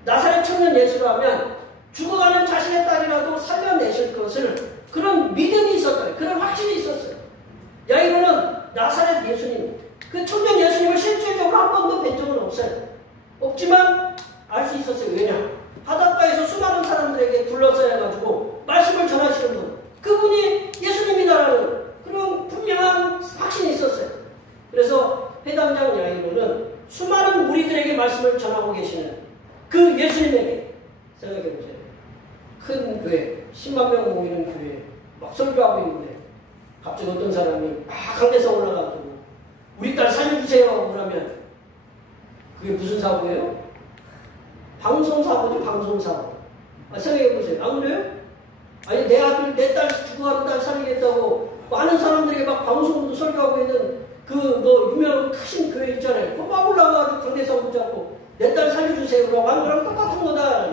나사렛 청년 예수라면 죽어가는 자신의 딸이라도 살려내실 것을 그런 믿음이 있었다. 그런 확신이 있었어요. 야이로는 나사렛 예수님, 그 청년 예수님을 실질적으로 한 번도 뵌 적은 없어요. 없지만 알 수 있었어요. 왜냐? 바닷가에서 수많은 사람들에게 둘러싸여가지고 말씀을 전하시는 분, 그분이 예수님이다라는 그런 분명한 확신이 있었어요. 그래서 회당장 야이로는 수많은 무리들에게 말씀을 전하고 계시는 그 예수님에게 생각해보세요. 큰 교회, 10만 명 모이는 교회에 막 설교하고 있는데 갑자기 어떤 사람이 막 강대상 올라가지고 우리 딸 살려주세요 그러면 그게 무슨 사고예요? 방송사고죠. 방송사고. 생각해보세요. 안 그래요? 아니 내 딸 죽어가는 딸 살리겠다고 많은 사람들에게 막 방송으로 설교하고 있는 유명한 크신 교회 있잖아요. 그 막 올라가가지고 강대상 붙잡고 내 딸 살려주세요 라고 하는 거랑 똑같은 거다.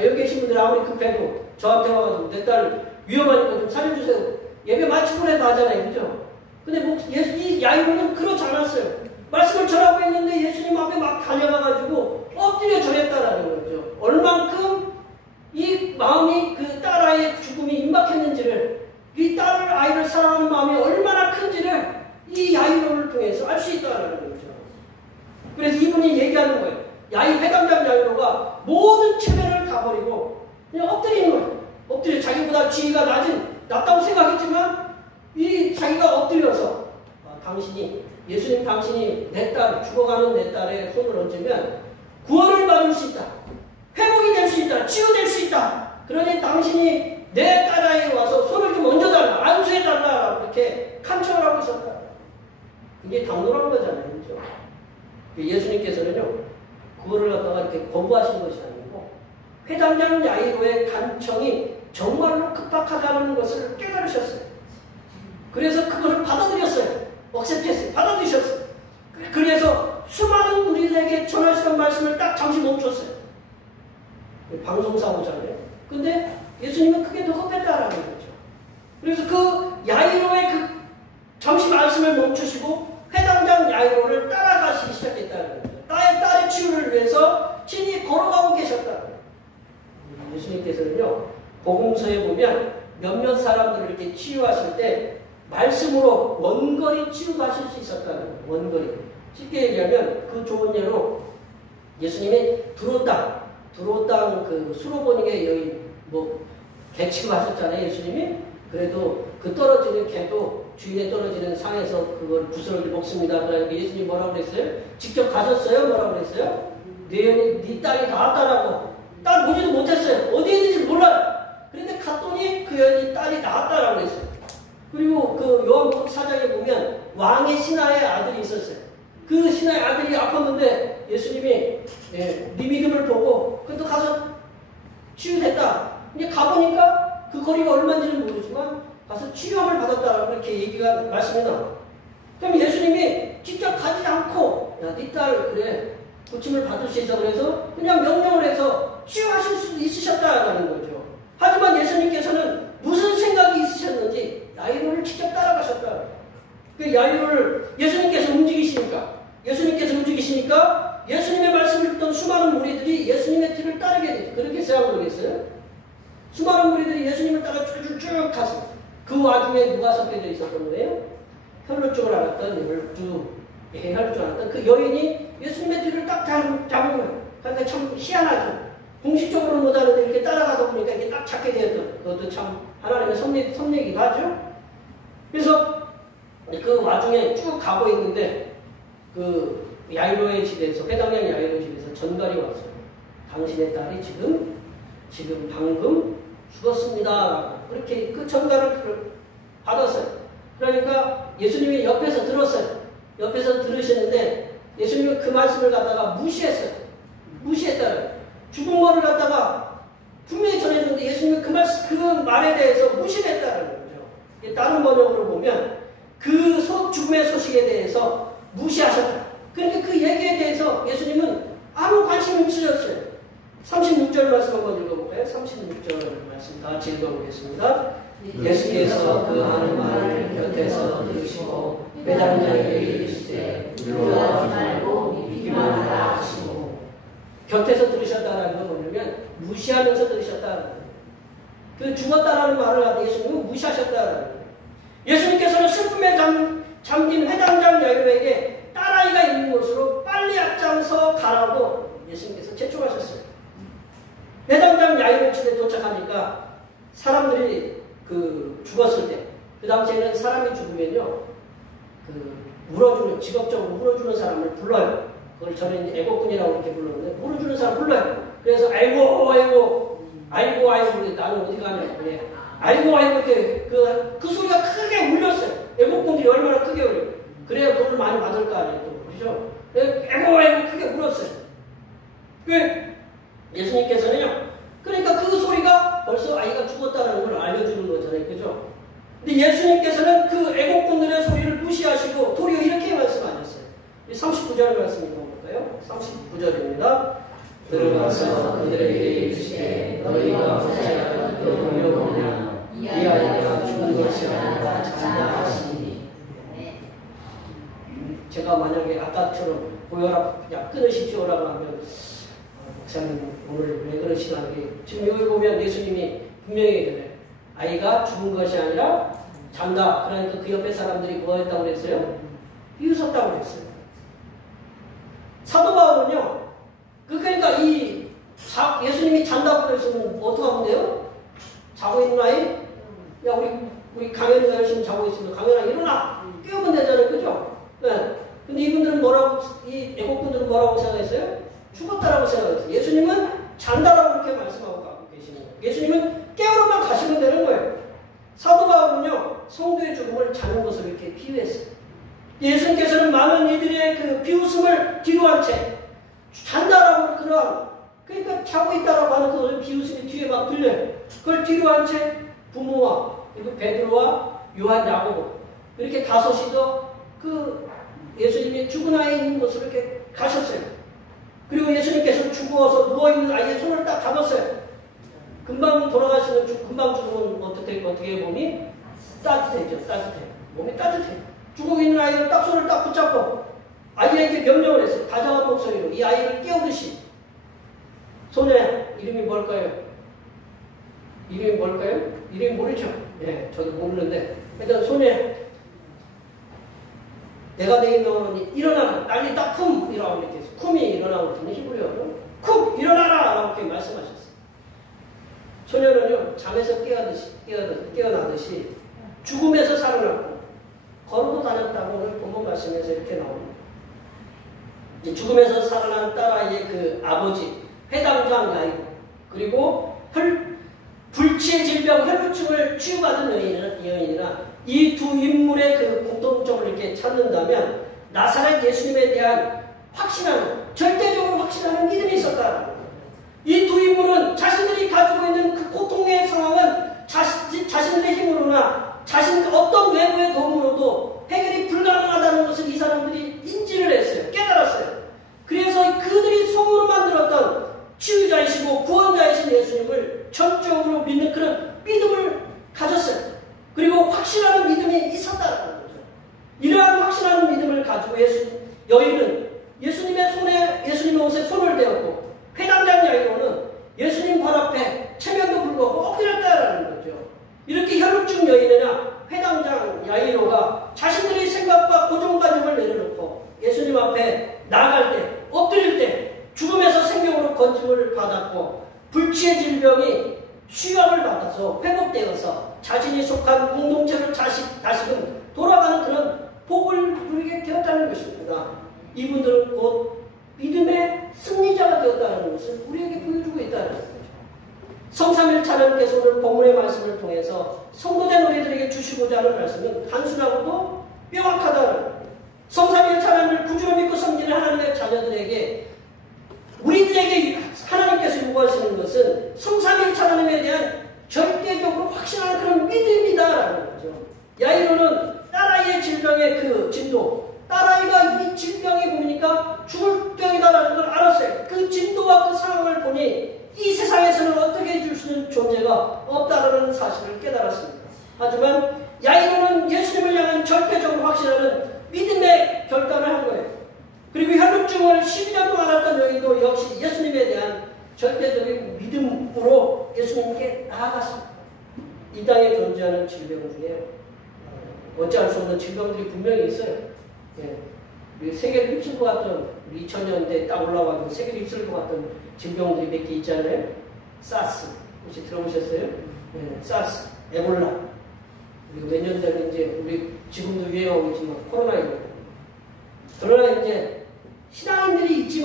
여기 계신 분들 아무리 급해도 저한테 와가지고 내 딸 위험하니까 좀 살려주세요. 예배 마치고 해도 하잖아요. 그죠? 근데 이 야이로는 그렇지 않았어요. 말씀을 전하고 있는데 예수님 앞에 막 달려가가지고 엎드려 절했다라는 거죠. 얼만큼 이 마음이 그 딸아이의 죽음이 임박했는지를, 이 딸아이를 사랑하는 마음이 얼마나 큰지를 이 야이로를 통해서 알 수 있다라는 거죠. 그래서 이분이 얘기하는 거예요. 회당장 야이로가 모든 체면을 다 버리고 그냥 엎드리는 거예요. 엎드려 자기보다 지위가 낮다고 생각했지만 자기가 엎드려서 예수님 당신이 내 딸, 죽어가는 내 딸의 손을 얹으면 구원을 받을 수 있다. 회복이 될 수 있다. 치유될 수 있다. 그러니 당신이 내 딸아이에 와서 손을 좀 얹어달라. 안수해달라. 이렇게 간청을 하고 있었다. 이게 당돌한 거잖아요. 그렇죠? 예수님께서는요, 그거를 갖다가 이렇게 거부하신 것이 아니고 회당장 야이로의 간청이 정말로 급박하다는 것을 깨달으셨어요. 그래서 그것을 받아들였어요. 억셉트했어요. 받아들이셨어요. 그래서 수많은 우리들에게 전하시던 말씀을 딱 잠시 멈췄어요. 방송사고잖아요. 근데 예수님은 그게 더 급했다라는 거죠. 그래서 그 야이로의 잠시 말씀을 멈추시고 회당장 야이로를 따라가시기 시작했다는 거죠. 딸의 치유를 위해서 친히 걸어가고 계셨다는 거예요. 예수님께서는요, 복음서에 보면 몇몇 사람들을 이렇게 치유하실 때 말씀으로 원거리 치유하실 수 있었다는 거예요. 원거리. 쉽게 얘기하면 그 좋은 예로 예수님이 두로땅 그 수로보니게 여인 개 취급하셨잖아요. 예수님이. 그래도 그 떨어지는 개도 주인에 떨어지는 상에서 그걸 부스러기 먹습니다. 그러니까 예수님이 뭐라고 그랬어요? 직접 가셨어요? 뭐라고 그랬어요? 네 딸이 나왔다라고. 딸 보지도 못했어요. 어디에 있는지 몰라요. 그런데 갔더니 그 여인이 딸이 나왔다라고 했어요. 그리고 그 요한복음 4장에 보면 왕의 신하의 아들이 있었어요. 그 신하의 아들이 아팠는데 예수님이 네 믿음을 보고 그래도 가서 치유됐다. 이제 가보니까 그 거리가 얼마인지는 모르지만 가서 치료함을 받았다라고 이렇게 말씀이 나와요. 그럼 예수님이 직접 가지 않고 야, 네 딸 그래 고침을 받을 수 있어 그래서 그냥 명령을 해서 치유하실 수도 있으셨다라는 거죠. 하지만 예수님께서는 무슨 생각이 있으셨는지 야이로를 직접 따라가셨다. 그 야이로를 예수님께서 움직이시니까 예수님의 말씀을 듣던 수많은 무리들이 예수님의 뒤를 따르게 되죠. 그렇게 생각 모르겠어요? 수많은 무리들이 예수님을 따라 쭉 가서 그 와중에 누가 섞여져 있었던 거예요? 혈루증을 앓았던 혈루증 앓았던 그 여인이 예수님의 뒤를 딱 잡은 거예요. 그러니까 참 희한하죠. 공식적으로는 못하는데 이렇게 따라가다 보니까 이렇게 딱 잡게 되었던 그것도 참 하나님의 섭리이기도 하죠. 그래서 그 와중에 쭉 가고 있는데 그 야이로의 집에서 회당장 야이로 집에서 전갈이 왔어요. 당신의 딸이 지금 방금 죽었습니다. 그렇게 그 전갈을 받았어요. 그러니까 예수님이 옆에서 들었어요. 옆에서 들으시는데 예수님은 그 말씀을 갖다가 무시했어요. 무시했다는 죽은 거를 갖다가 분명히 전해줬는데 예수님은 그 말에 대해서 무시를 했다는 거죠. 다른 번역으로 보면 그 죽음의 소식에 대해서 무시하셨다. 그러니까 그 얘기에 대해서 예수님은 아무 관심이 없으셨어요. 36절 말씀 한번 읽어볼까요? 36절 말씀 다 같이 읽어보겠습니다. 예수께서 그 하는 말을 곁에서 들으시고 회당장에게 이르시되 두려워하지 말고 믿기만 하라 하시고. 곁에서 들으셨다라는 걸 보면 무시하면서 들으셨다는 거예요. 그 죽었다라는 말을 예수님은 무시하셨다는 거예요. 예수님께서는 슬픔에 잠긴 회당장 야이로에게 딸아이가 있는 곳으로 빨리 앞장서 가라고 예수님께서 채촉하셨어요. 회당장 야이로 집에 도착하니까 사람들이 죽었을 때, 그 당시에는 사람이 죽으면요, 직업적으로 물어주는 사람을 불러요. 그걸 저는 애국군이라고 이렇게 불렀는데, 물어주는 사람 불러요. 그래서 아이고 나는 어디 가냐. 아이고 이렇게 그 소리가 크게 울렸어요. 애국군들이 얼마나 크게 울려요. 그래야 돈을 많이 받을 거 아니에요. 그렇죠? 아이고 크게 울었어요. 예수님께서는요, 그러니까 그 소리가 벌써 아이가 죽었다는 걸 알려주는 거잖아요. 그죠? 근데 예수님께서는 그 애국군들의 소리를 무시하시고 도리어 이렇게 말씀하셨어요. 39절 말씀 읽어볼까요? 39절입니다. 들어가서 그들에게 이르시되 너희가 어찌하여 그러려느냐 이 아이가 죽은 것이 아니라 잔다 하시니. 제가 만약에 아까처럼 보혈압 약 끊으십시오라고 하면 목사님 오늘 왜 그러시나. 지금 여기 보면 예수님이 분명히 얘기해요. 아이가 죽은 것이 아니라 잔다. 그러니까 그 옆에 사람들이 뭐 했다고 그랬어요? 비웃었다고 그랬어요. 사도 바울은요, 그러니까 예수님이 잔다고 그랬으면 어떻게 하면 돼요? 자고 있는 아이? 야, 우리 강현이가 열심히 자고 있으면 강현아 일어나! 깨우면 되잖아요. 그죠? 네. 근데 이분들은 이 애국분들은 뭐라고 생각했어요? 죽었다라고 생각했어요. 예수님은 잔다라고 그렇게 말씀하고 가고 계시는 거예요. 예수님은 깨우러만 가시면 되는 거예요. 사도 바울은요, 성도의 죽음을 자는 것을 이렇게 비유했어요. 예수님께서는 많은 이들의 그 비웃음을 뒤로한 채 잔다라고 그러니까 자고 있다라고 하는 그 비웃음이 뒤에 막 들려요. 그걸 뒤로한 채 부모와 그리고 베드로와 요한, 야고보 이렇게 다섯이서 그 예수님이 죽은 아이 있는 곳으로 이렇게 가셨어요. 그리고 예수님께서 죽어서 누워있는 아이의 손을 딱 잡았어요. 금방 돌아가시는 금방 죽으면 어떻게 몸이 따뜻해져. 몸이 따뜻해요. 죽어 있는 아이를 딱 손을 딱 붙잡고 아이에게 명령을 했어요. 다정한 목소리로 이 아이를 깨우듯이. 손에 이름이 뭘까요? 이름이 모르죠? 예, 저도 모르는데 일단 손에 내가 내게 명하노니 일어나라. 난리 딱 쿰! 이라고 이렇게 해서 쿰이 일어나거든요. 히브리어로. 쿰! 일어나라! 라고 이렇게 말씀하셨어요. 소년은요, 잠에서 깨어나듯이 죽음에서 살아났고 걸어도 다녔다고 오늘 본문 말씀에서 이렇게 나옵니다. 이 죽음에서 살아난 딸아이의 그 아버지, 회당장 야이로, 그리고 불치의 질병, 혈루증을 치유받은 여인이나 이 두 인물의 그 공통점을 이렇게 찾는다면 나사렛 예수님에 대한 절대적으로 확신하는 믿음이 있었다. 이 두 인물은 자신들이 가지고 있는 그 고통의 상황은 자신들의 힘으로나 어떤 외부의 도움으로도 해결이 불가능하다는 것을 이 사람들이 인지를 했어요. 깨달았어요. 그래서 그들이 소문으로만 들었던 치유자이시고 구원자이신 예수님을 전적으로 믿는 그런 믿음을 가졌어요. 그리고 확신하는 믿음이 있었다는 거죠. 이러한 확신하는 믿음을 가지고 여인은 예수님의 옷에 손을 대었고 회당장 야이로는 예수님 발 앞에 체면도 불구하고 엎드렸다라는 거죠. 이렇게 혈루증 여인이나 회당장 야이로가 자신들의 생각과 고정관념을 내려놓고 예수님 앞에 나아갈 때, 엎드릴 때 죽음에서 생명으로 건짐을 받았고 불치의 질병이 치유함을 받아서 회복되어서 자신이 속한 공동체로 다시금 돌아가는 그런 복을 누리게 되었다는 것입니다. 이분들은 곧 믿음의 승리자가 되었다는 것을 우리에게 보여주고 있다는 거죠. 성삼일 찬양께서 오늘 본문의 말씀을 통해서 성도된 우리들에게 주시고자 하는 말씀은 단순하고도 명확하다는 거예요. 성삼일 자녀들에게 우리들에게 하나님께서 요구하시는 것은 성삼일체 하나님에 대한 절대적으로 확신하는 그런 믿음이다라는 거죠. 야이로는 딸아이의 질병의 그 진도, 딸아이가 이 질병이 보니까 죽을 병이다라는 걸 알았어요. 그 진도와 그 상황을 보니 이 세상에서는 어떻게 해줄 수 있는 존재가 없다라는 사실을 깨달았습니다. 하지만 야이로는 예수님을 향한 절대적으로 확신하는 믿음의 결단을 한 거예요. 그리고 혈루증을 12년 동안 앓았던 여인도 역시 예수님에 대한 절대적인 믿음으로 예수님께 나아갔습니다. 이 땅에 존재하는 질병 중에 어찌할 수 없는 질병들이 분명히 있어요. 예. 우리 세계를 휩쓸고 갔던, 우리 2000년대에 딱 올라와서 세계를 휩쓸고 갔던 질병들이 몇 개 있잖아요. 사스, 혹시 들어보셨어요? 예. 사스, 에볼라. 그리고 몇 년 전에 이제 우리 지금도 유행하고 있지만 코로나19. 그러나 이제 신앙인들이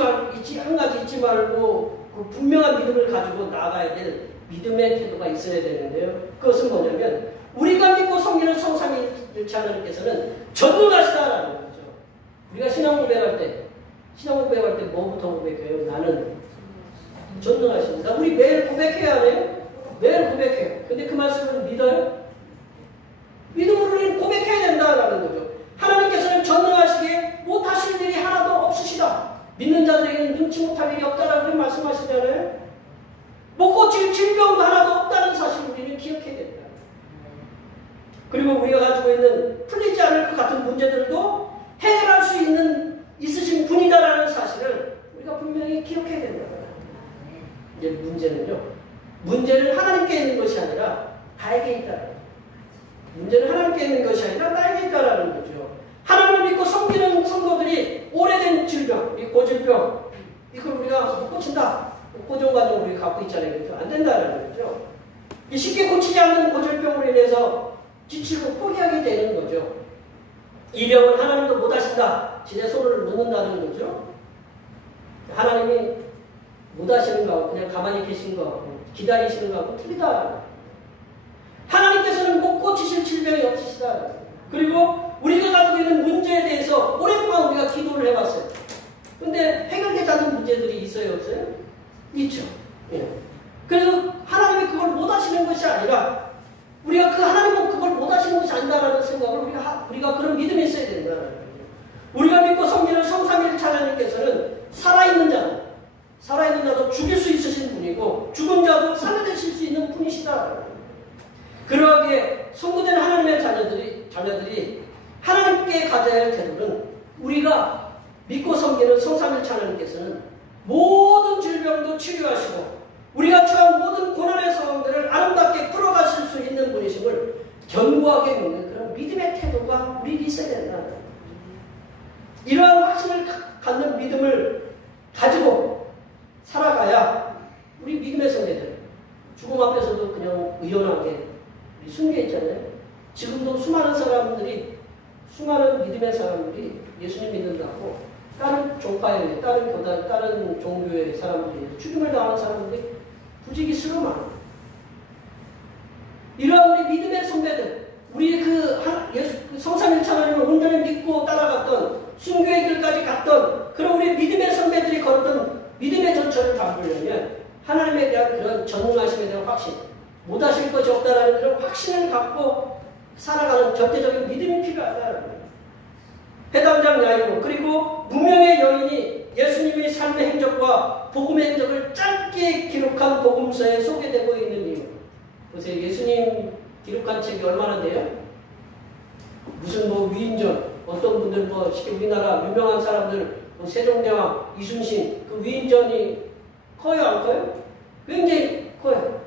한 가지 잊지 말고 그 분명한 믿음을 가지고 나아가야 될 믿음의 태도가 있어야 되는데요. 그것은 뭐냐면 우리가 믿고 섬기는 성삼위일체 하나님께서는 전능하시다라는 거죠. 우리가 신앙 고백할 때 뭐부터 고백해요? 나는 전능하십니다. 우리 매일 고백해야 하네요. 매일 고백해요. 근데 그 말씀을 믿어요? 믿음으로 우리는 고백해야 된다라는 거죠. 하나님께서는 전능하시기에 못하실 일이 하나도 없으시다. 믿는 자들에게는 능치 못할 일이 없다라고 말씀하시잖아요. 못 고칠 질병도 하나도 없다는 사실을 우리는 기억해야 된다. 그리고 우리가 가지고 있는 풀리지 않을 것 같은 문제들도 해결할 수 있으신 분이다라는 사실을 우리가 분명히 기억해야 된다. 이제 문제는 하나님께 있는 것이 아니라 나에게 있다. 문제는 하나님께 있는 것이 아니라 나에게 있다라는 거죠. 하나님을 믿고 섬기는 성도들이 오래된 질병, 이 고질병, 이걸 우리가 못 고친다. 고정관념을 우리가 갖고 있잖아요. 그렇죠? 안 된다는 거죠. 쉽게 고치지 않는 고질병으로 인해서 지치고 포기하게 되는 거죠. 이 병은 하나님도 못하신다. 지네 손을 놓는다는 거죠. 하나님이 못하시는 거하고 그냥 가만히 계신 거하고 기다리시는 거하고 틀리다. 하나님께서는 못 고치실 질병이 없으시다. 그리고 우리가 가지고 있는 문제에 대해서 오랫동안 우리가 기도를 해봤어요. 근데 해결되지 않는 문제들이 있어요, 없어요? 있죠. 예. 그래서 하나님이 그걸 못하시는 것이 아니라 우리가 그 하나님은 그걸 못하시는 것이 아니다라는 생각을 우리가 그런 믿음이 있어야 된다는 거예요. 우리가 믿고 섬기는 성삼위일체 하나님께서는 살아있는 자도 죽일 수 있으신 분이고 죽은 자도 살려내실 수 있는 분이시다. 그러기에 성도된 하나님의 자녀들이 하나님께 가져야 할 태도는 우리가 믿고 섬기는 성삼위일체 하나님께서는 모든 질병도 치료하시고 우리가 처한 모든 고난의 상황들을 아름답게 풀어가실 수 있는 분이심을 견고하게 믿는 그런 믿음의 태도가 우리에게 있어야 된다는 거예요. 이러한 확신을 갖는 믿음을 가지고 살아가야 우리 믿음의 성도들 죽음 앞에서도 그냥 의연하게 순교했잖아요. 지금도 수많은 믿음의 사람들이 예수님 믿는다고 다른 종파에, 다른 교단, 다른 종교의 사람들이 죽임을 당하는 사람들이 부지기수로 많아요. 이러한 우리 믿음의 선배들, 우리 그 성삼일체 하나님을 온전히 믿고 따라갔던 순교의 길까지 갔던 그런 우리 믿음의 선배들이 걸었던 믿음의 전철을 밟으려면 하나님에 대한 그런 전능하심에 대한 확신, 못하실 것이 없다라는 그런 확신을 갖고 살아가는 절대적인 믿음이 필요하다는 거예요. 해당장 야이로 그리고 무명의 여인이 예수님의 삶의 행적과 복음의 행적을 짧게 기록한 복음서에 소개되고 있는 이유. 보세요. 예수님 기록한 책이 얼마나 돼요? 무슨 위인전, 어떤 분들 쉽게 우리나라 유명한 사람들 세종대왕, 이순신 그 위인전이 커요, 안 커요? 굉장히 커요.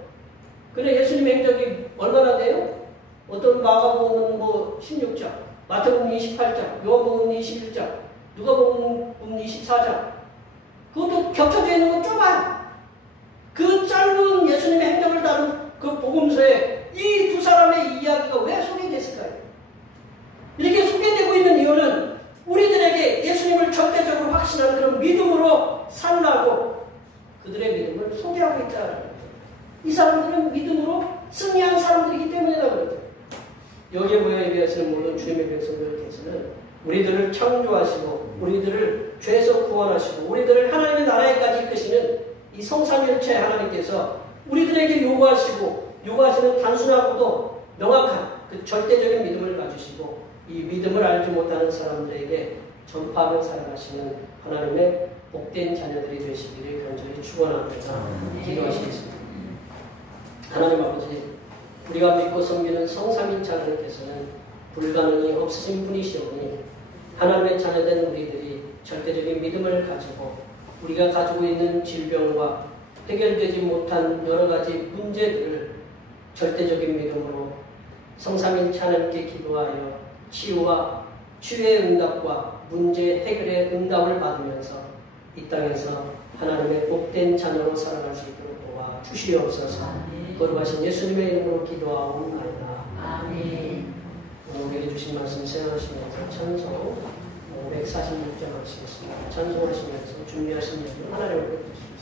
근데 예수님 행적이 얼마나 돼요? 어떤 마가복음은 16장, 마태복음 28장, 요한복음 21장, 누가복음 24장. 그것도 겹쳐져 있는 건 좁아요. 그 짧은 예수님의 행적을 다룬 그 복음서에 이 두 사람의 이야기가 왜 소개됐을까요? 이렇게 소개되고 있는 이유는 우리들에게 예수님을 절대적으로 확신하는 그런 믿음으로 살라고 그들의 믿음을 소개하고 있다는 거예요. 이 사람들은 믿음으로 승리한 사람들이기 때문이라고 그러죠. 여기에 모여 얘기하시는 모든 주님의 백성들께서는 우리 우리들을 창조하시고 우리들을 죄에서 구원하시고 우리들을 하나님의 나라에까지 이끄시는 이 성삼일체 하나님께서 우리들에게 요구하시는 단순하고도 명확한 그 절대적인 믿음을 가지시고 이 믿음을 알지 못하는 사람들에게 전파하며 살아가시는 하나님의 복된 자녀들이 되시기를 간절히 축원합니다. 기도하시겠습니다. 하나님 아버지, 우리가 믿고 섬기는 성삼일체 하나님께서는 불가능이 없으신 분이시오니 하나님의 자녀된 우리들이 절대적인 믿음을 가지고 우리가 가지고 있는 질병과 해결되지 못한 여러 가지 문제들을 절대적인 믿음으로 성삼일체 하나님께 기도하여 치유와 치유의 응답과 문제 해결의 응답을 받으면서 이 땅에서 하나님의 복된 자녀로 살아갈 수 있도록 도와 주시옵소서. 거룩하신 예수님의 이름으로 기도하옵나이다. 아멘. 우리에게 주신 말씀 생각하시면서 찬송 546장 하시겠습니다. 찬송하시면서 준비하신 예수 하나님을 부르시겠습니다.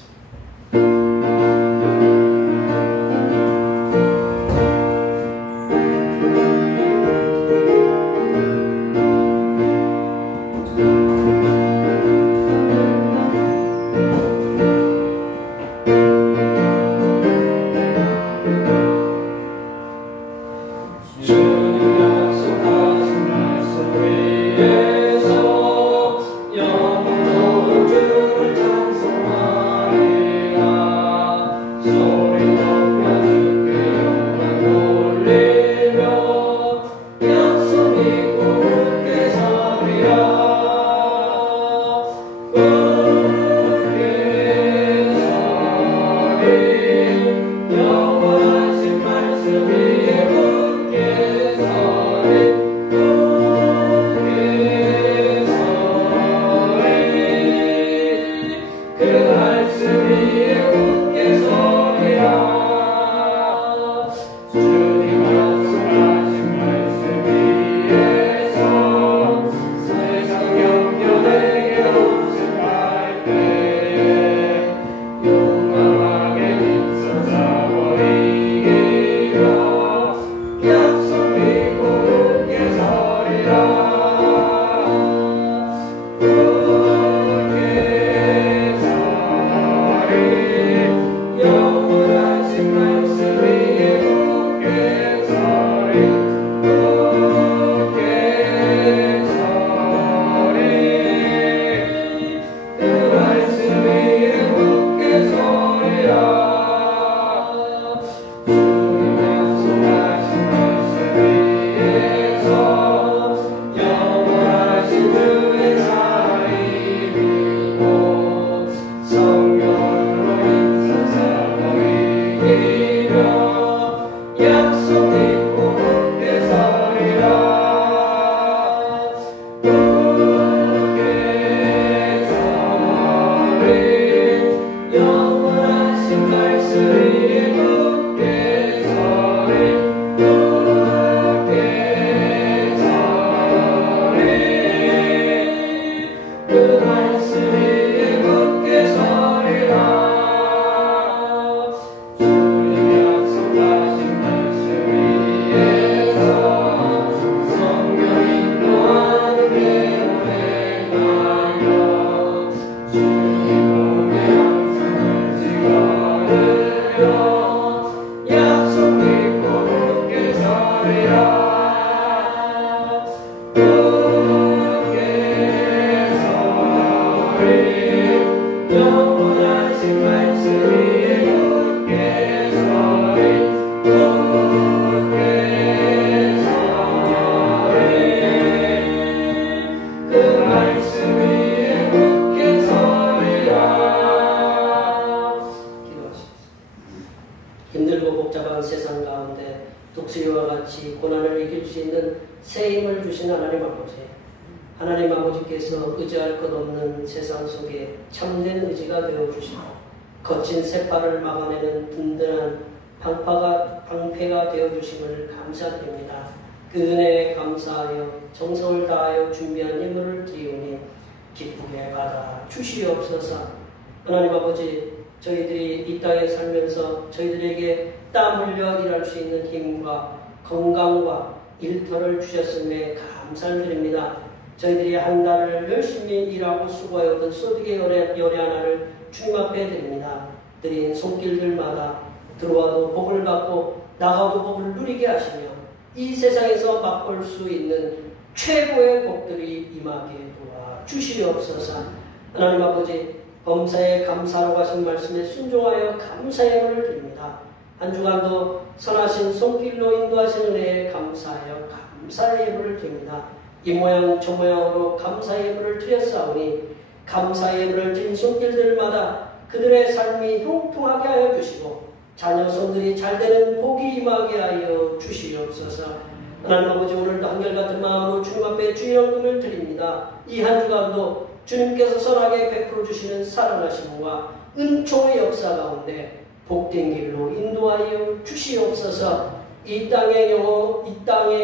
힘들고 복잡한 세상 가운데 독수리와 같이 고난을 이길 수 있는 새 힘을 주신 하나님 아버지, 하나님 아버지께서 의지할 것 없는 세상 속에 참된 의지가 되어주시고 거친 세파를 막아내는 든든한 방패가 되어주심을 감사드립니다. 그 은혜에 감사하여 정성을 다하여 준비한 예물을 드리오니 기쁘게 받아 주시옵소서. 하나님 아버지, 저희들이 이 땅에 살면서 저희들에게 땀 흘려 일할 수 있는 힘과 건강과 일터를 주셨음에 감사를 드립니다. 저희들이 한 달을 열심히 일하고 수고하였던 소득의 열의 하나를 주님 앞에 드립니다. 드린 손길들마다 들어와도 복을 받고 나가도 복을 누리게 하시며 이 세상에서 맛볼 수 있는 최고의 복들이 임하게 도와 주시옵소서. 하나님 아버지, 범사에 감사로 하신 말씀에 순종하여 감사의 은혜를 드립니다. 한 주간도 선하신 손길로 인도하신 은혜에 감사하여 감사의 예물을 드립니다. 이 모양 저 모양으로 감사의 예물을 드렸사오니 감사의 예물을 드린 손길들마다 그들의 삶이 형통하게 하여 주시고 자녀 손들이 잘되는 복이 임하게 하여 주시옵소서. 하나님 아버지, 오늘도 한결같은 마음으로 주님 앞에 주의 헌금을 드립니다. 이 한 주간도 주님께서 선하게 베풀어 주시는 살아나심과 은총의 역사 가운데 복된 길로 인도하여 주시옵소서. 이 땅의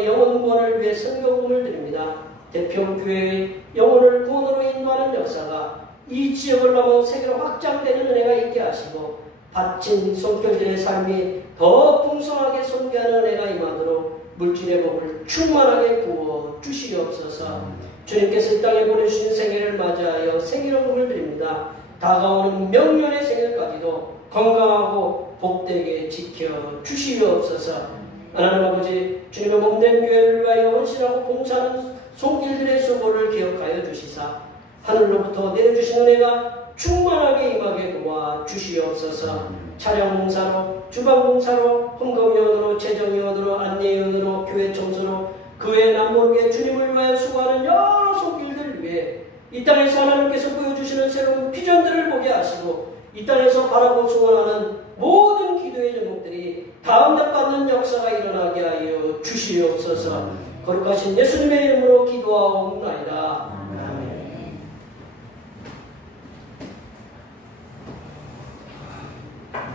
영혼구원을 위해 성경금을 드립니다. 대평교회의 영혼을 구원으로 인도하는 역사가 이 지역을 넘어 세계로 확장되는 은혜가 있게 하시고 바친 손길들의 삶이 더 풍성하게 손괴하는 은혜가 임하도록 물질의 복을 충만하게 부어 주시옵소서. 주님께서 이 땅에 보내주신 생일을 맞이하여 생일헌금을 드립니다. 다가오는 명년의 생일까지도 건강하고 복되게 지켜 주시옵소서. 하나님 아버지, 주님의 몸된 교회를 위하여 헌신하고 봉사하는 손길들의 수고를 기억하여 주시사 하늘로부터 내려주신 은혜가 충만하게 임하게 도와 주시옵소서. 차량 봉사로, 주방 봉사로, 헌금위원으로, 재정위원으로, 안내위원으로, 교회 청소로, 그 외에 남모르게 주님을 위하여 수고하는 여러 손길들을 위해 이 땅에서 하나님께서 보여주시는 새로운 비전들을 보게 하시고 이 땅에서 바라고 소원하는 모든 기도의 제목들이 다음답받는 역사가 일어나게 하여 주시옵소서. 거룩하신 예수님의 이름으로 기도하옵나이다. 아멘.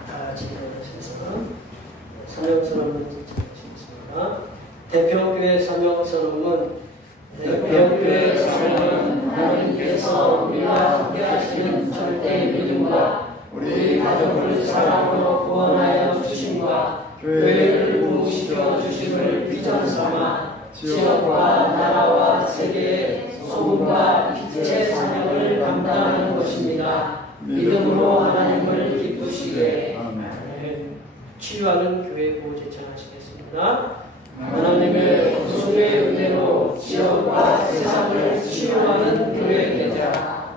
다같이 일어나셔서 사명선언을 지키겠습니다. 대표교회 사명선언은 대표교회 사명은 하나님께서 우리와 함께 하시는 절대 믿음과 우리 가족을 사랑으로 구원하여 주심과 교회를 부흥시켜 주심을 비전 삼아 지역과 나라와 세계의 소금과 빛의 사명을 감당하는 것입니다. 믿음으로 하나님을 기쁘시게. 아멘. 치유하는 교회 구호 제창하시겠습니다. 하나님의 구속의 은혜로 지역과 세상을 치유하는 교회 계좌.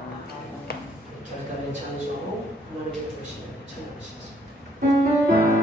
결단의 찬송 하나님께 주시는 찬양하시겠습니다.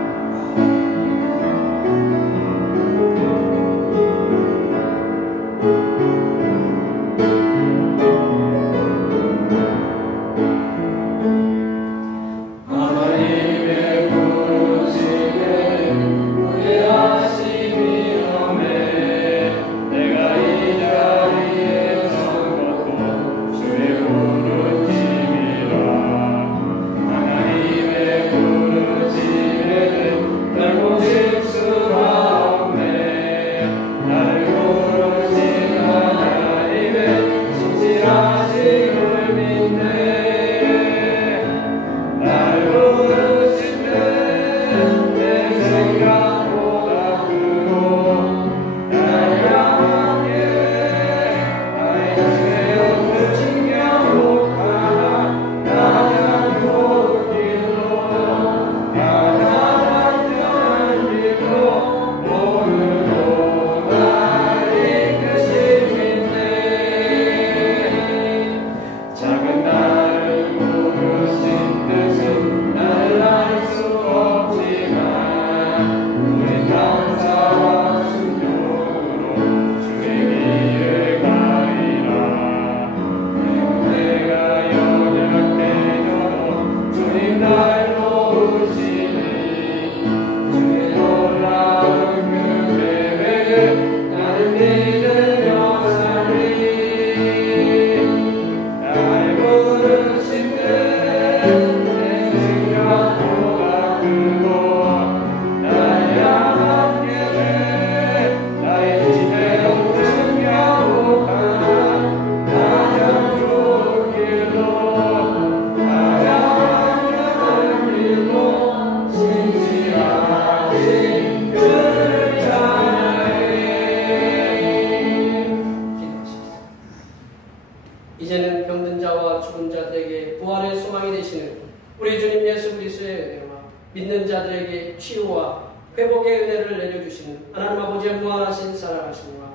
이제는 병든 자와 죽은 자들에게 부활의 소망이 되시는 우리 주님 예수 그리스도의 은혜와 믿는 자들에게 치유와 회복의 은혜를 내려주시는 하나님 아버지의 무한하신 사랑하심과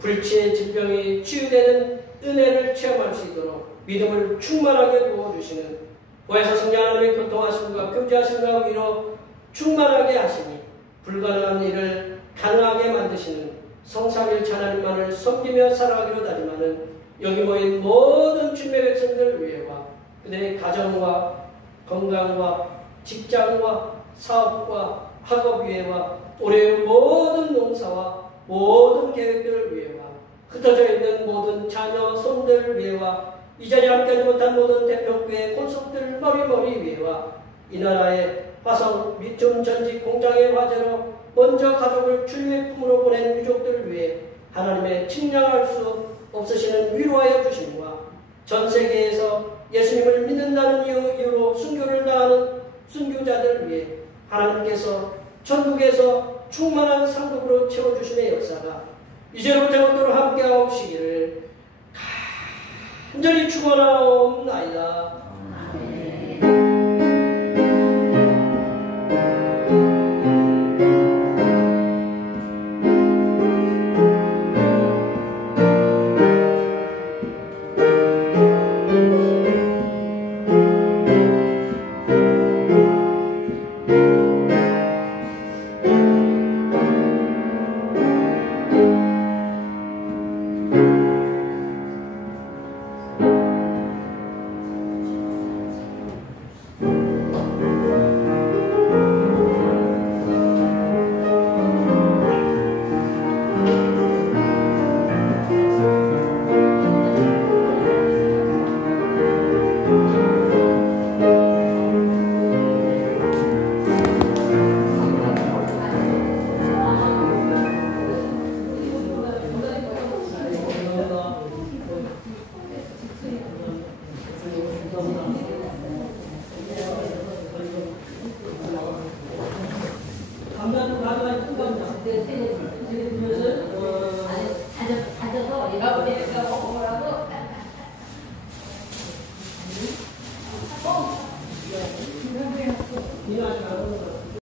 불치의 질병이 치유되는 은혜를 체험할 수 있도록 믿음을 충만하게 부어주시는 보혜사 성령 하나님의 교통하심과 교제하심과 위로 충만하게 하시니 불가능한 일을 가능하게 만드시는 성삼일 하나님만을 섬기며 살아가기로 다짐하는 여기 모인 모든 주님의 백성들 위해와 그들의 가정과 건강과 직장과 사업과 학업 위해와 올해의 모든 농사와 모든 계획들을 위해와 흩어져 있는 모든 자녀 손들 위해와 이 자리에 함께하지 못한 모든 대표교회 콘석들 머리 위해와 이 나라의 화성 리튬 전지 공장의 화재로 먼저 가족을 주님의 품으로 보낸 유족들을 위해 하나님의 측량할 수 없으시는 위로하여 주심과 전 세계에서 예수님을 믿는다는 이유로 순교를 당하는 순교자들을 위해 하나님께서 천국에서 충만한 상급으로 채워주심의 역사가 이제부터 영원토록 함께하옵시기를 간절히 축원하옵나이다.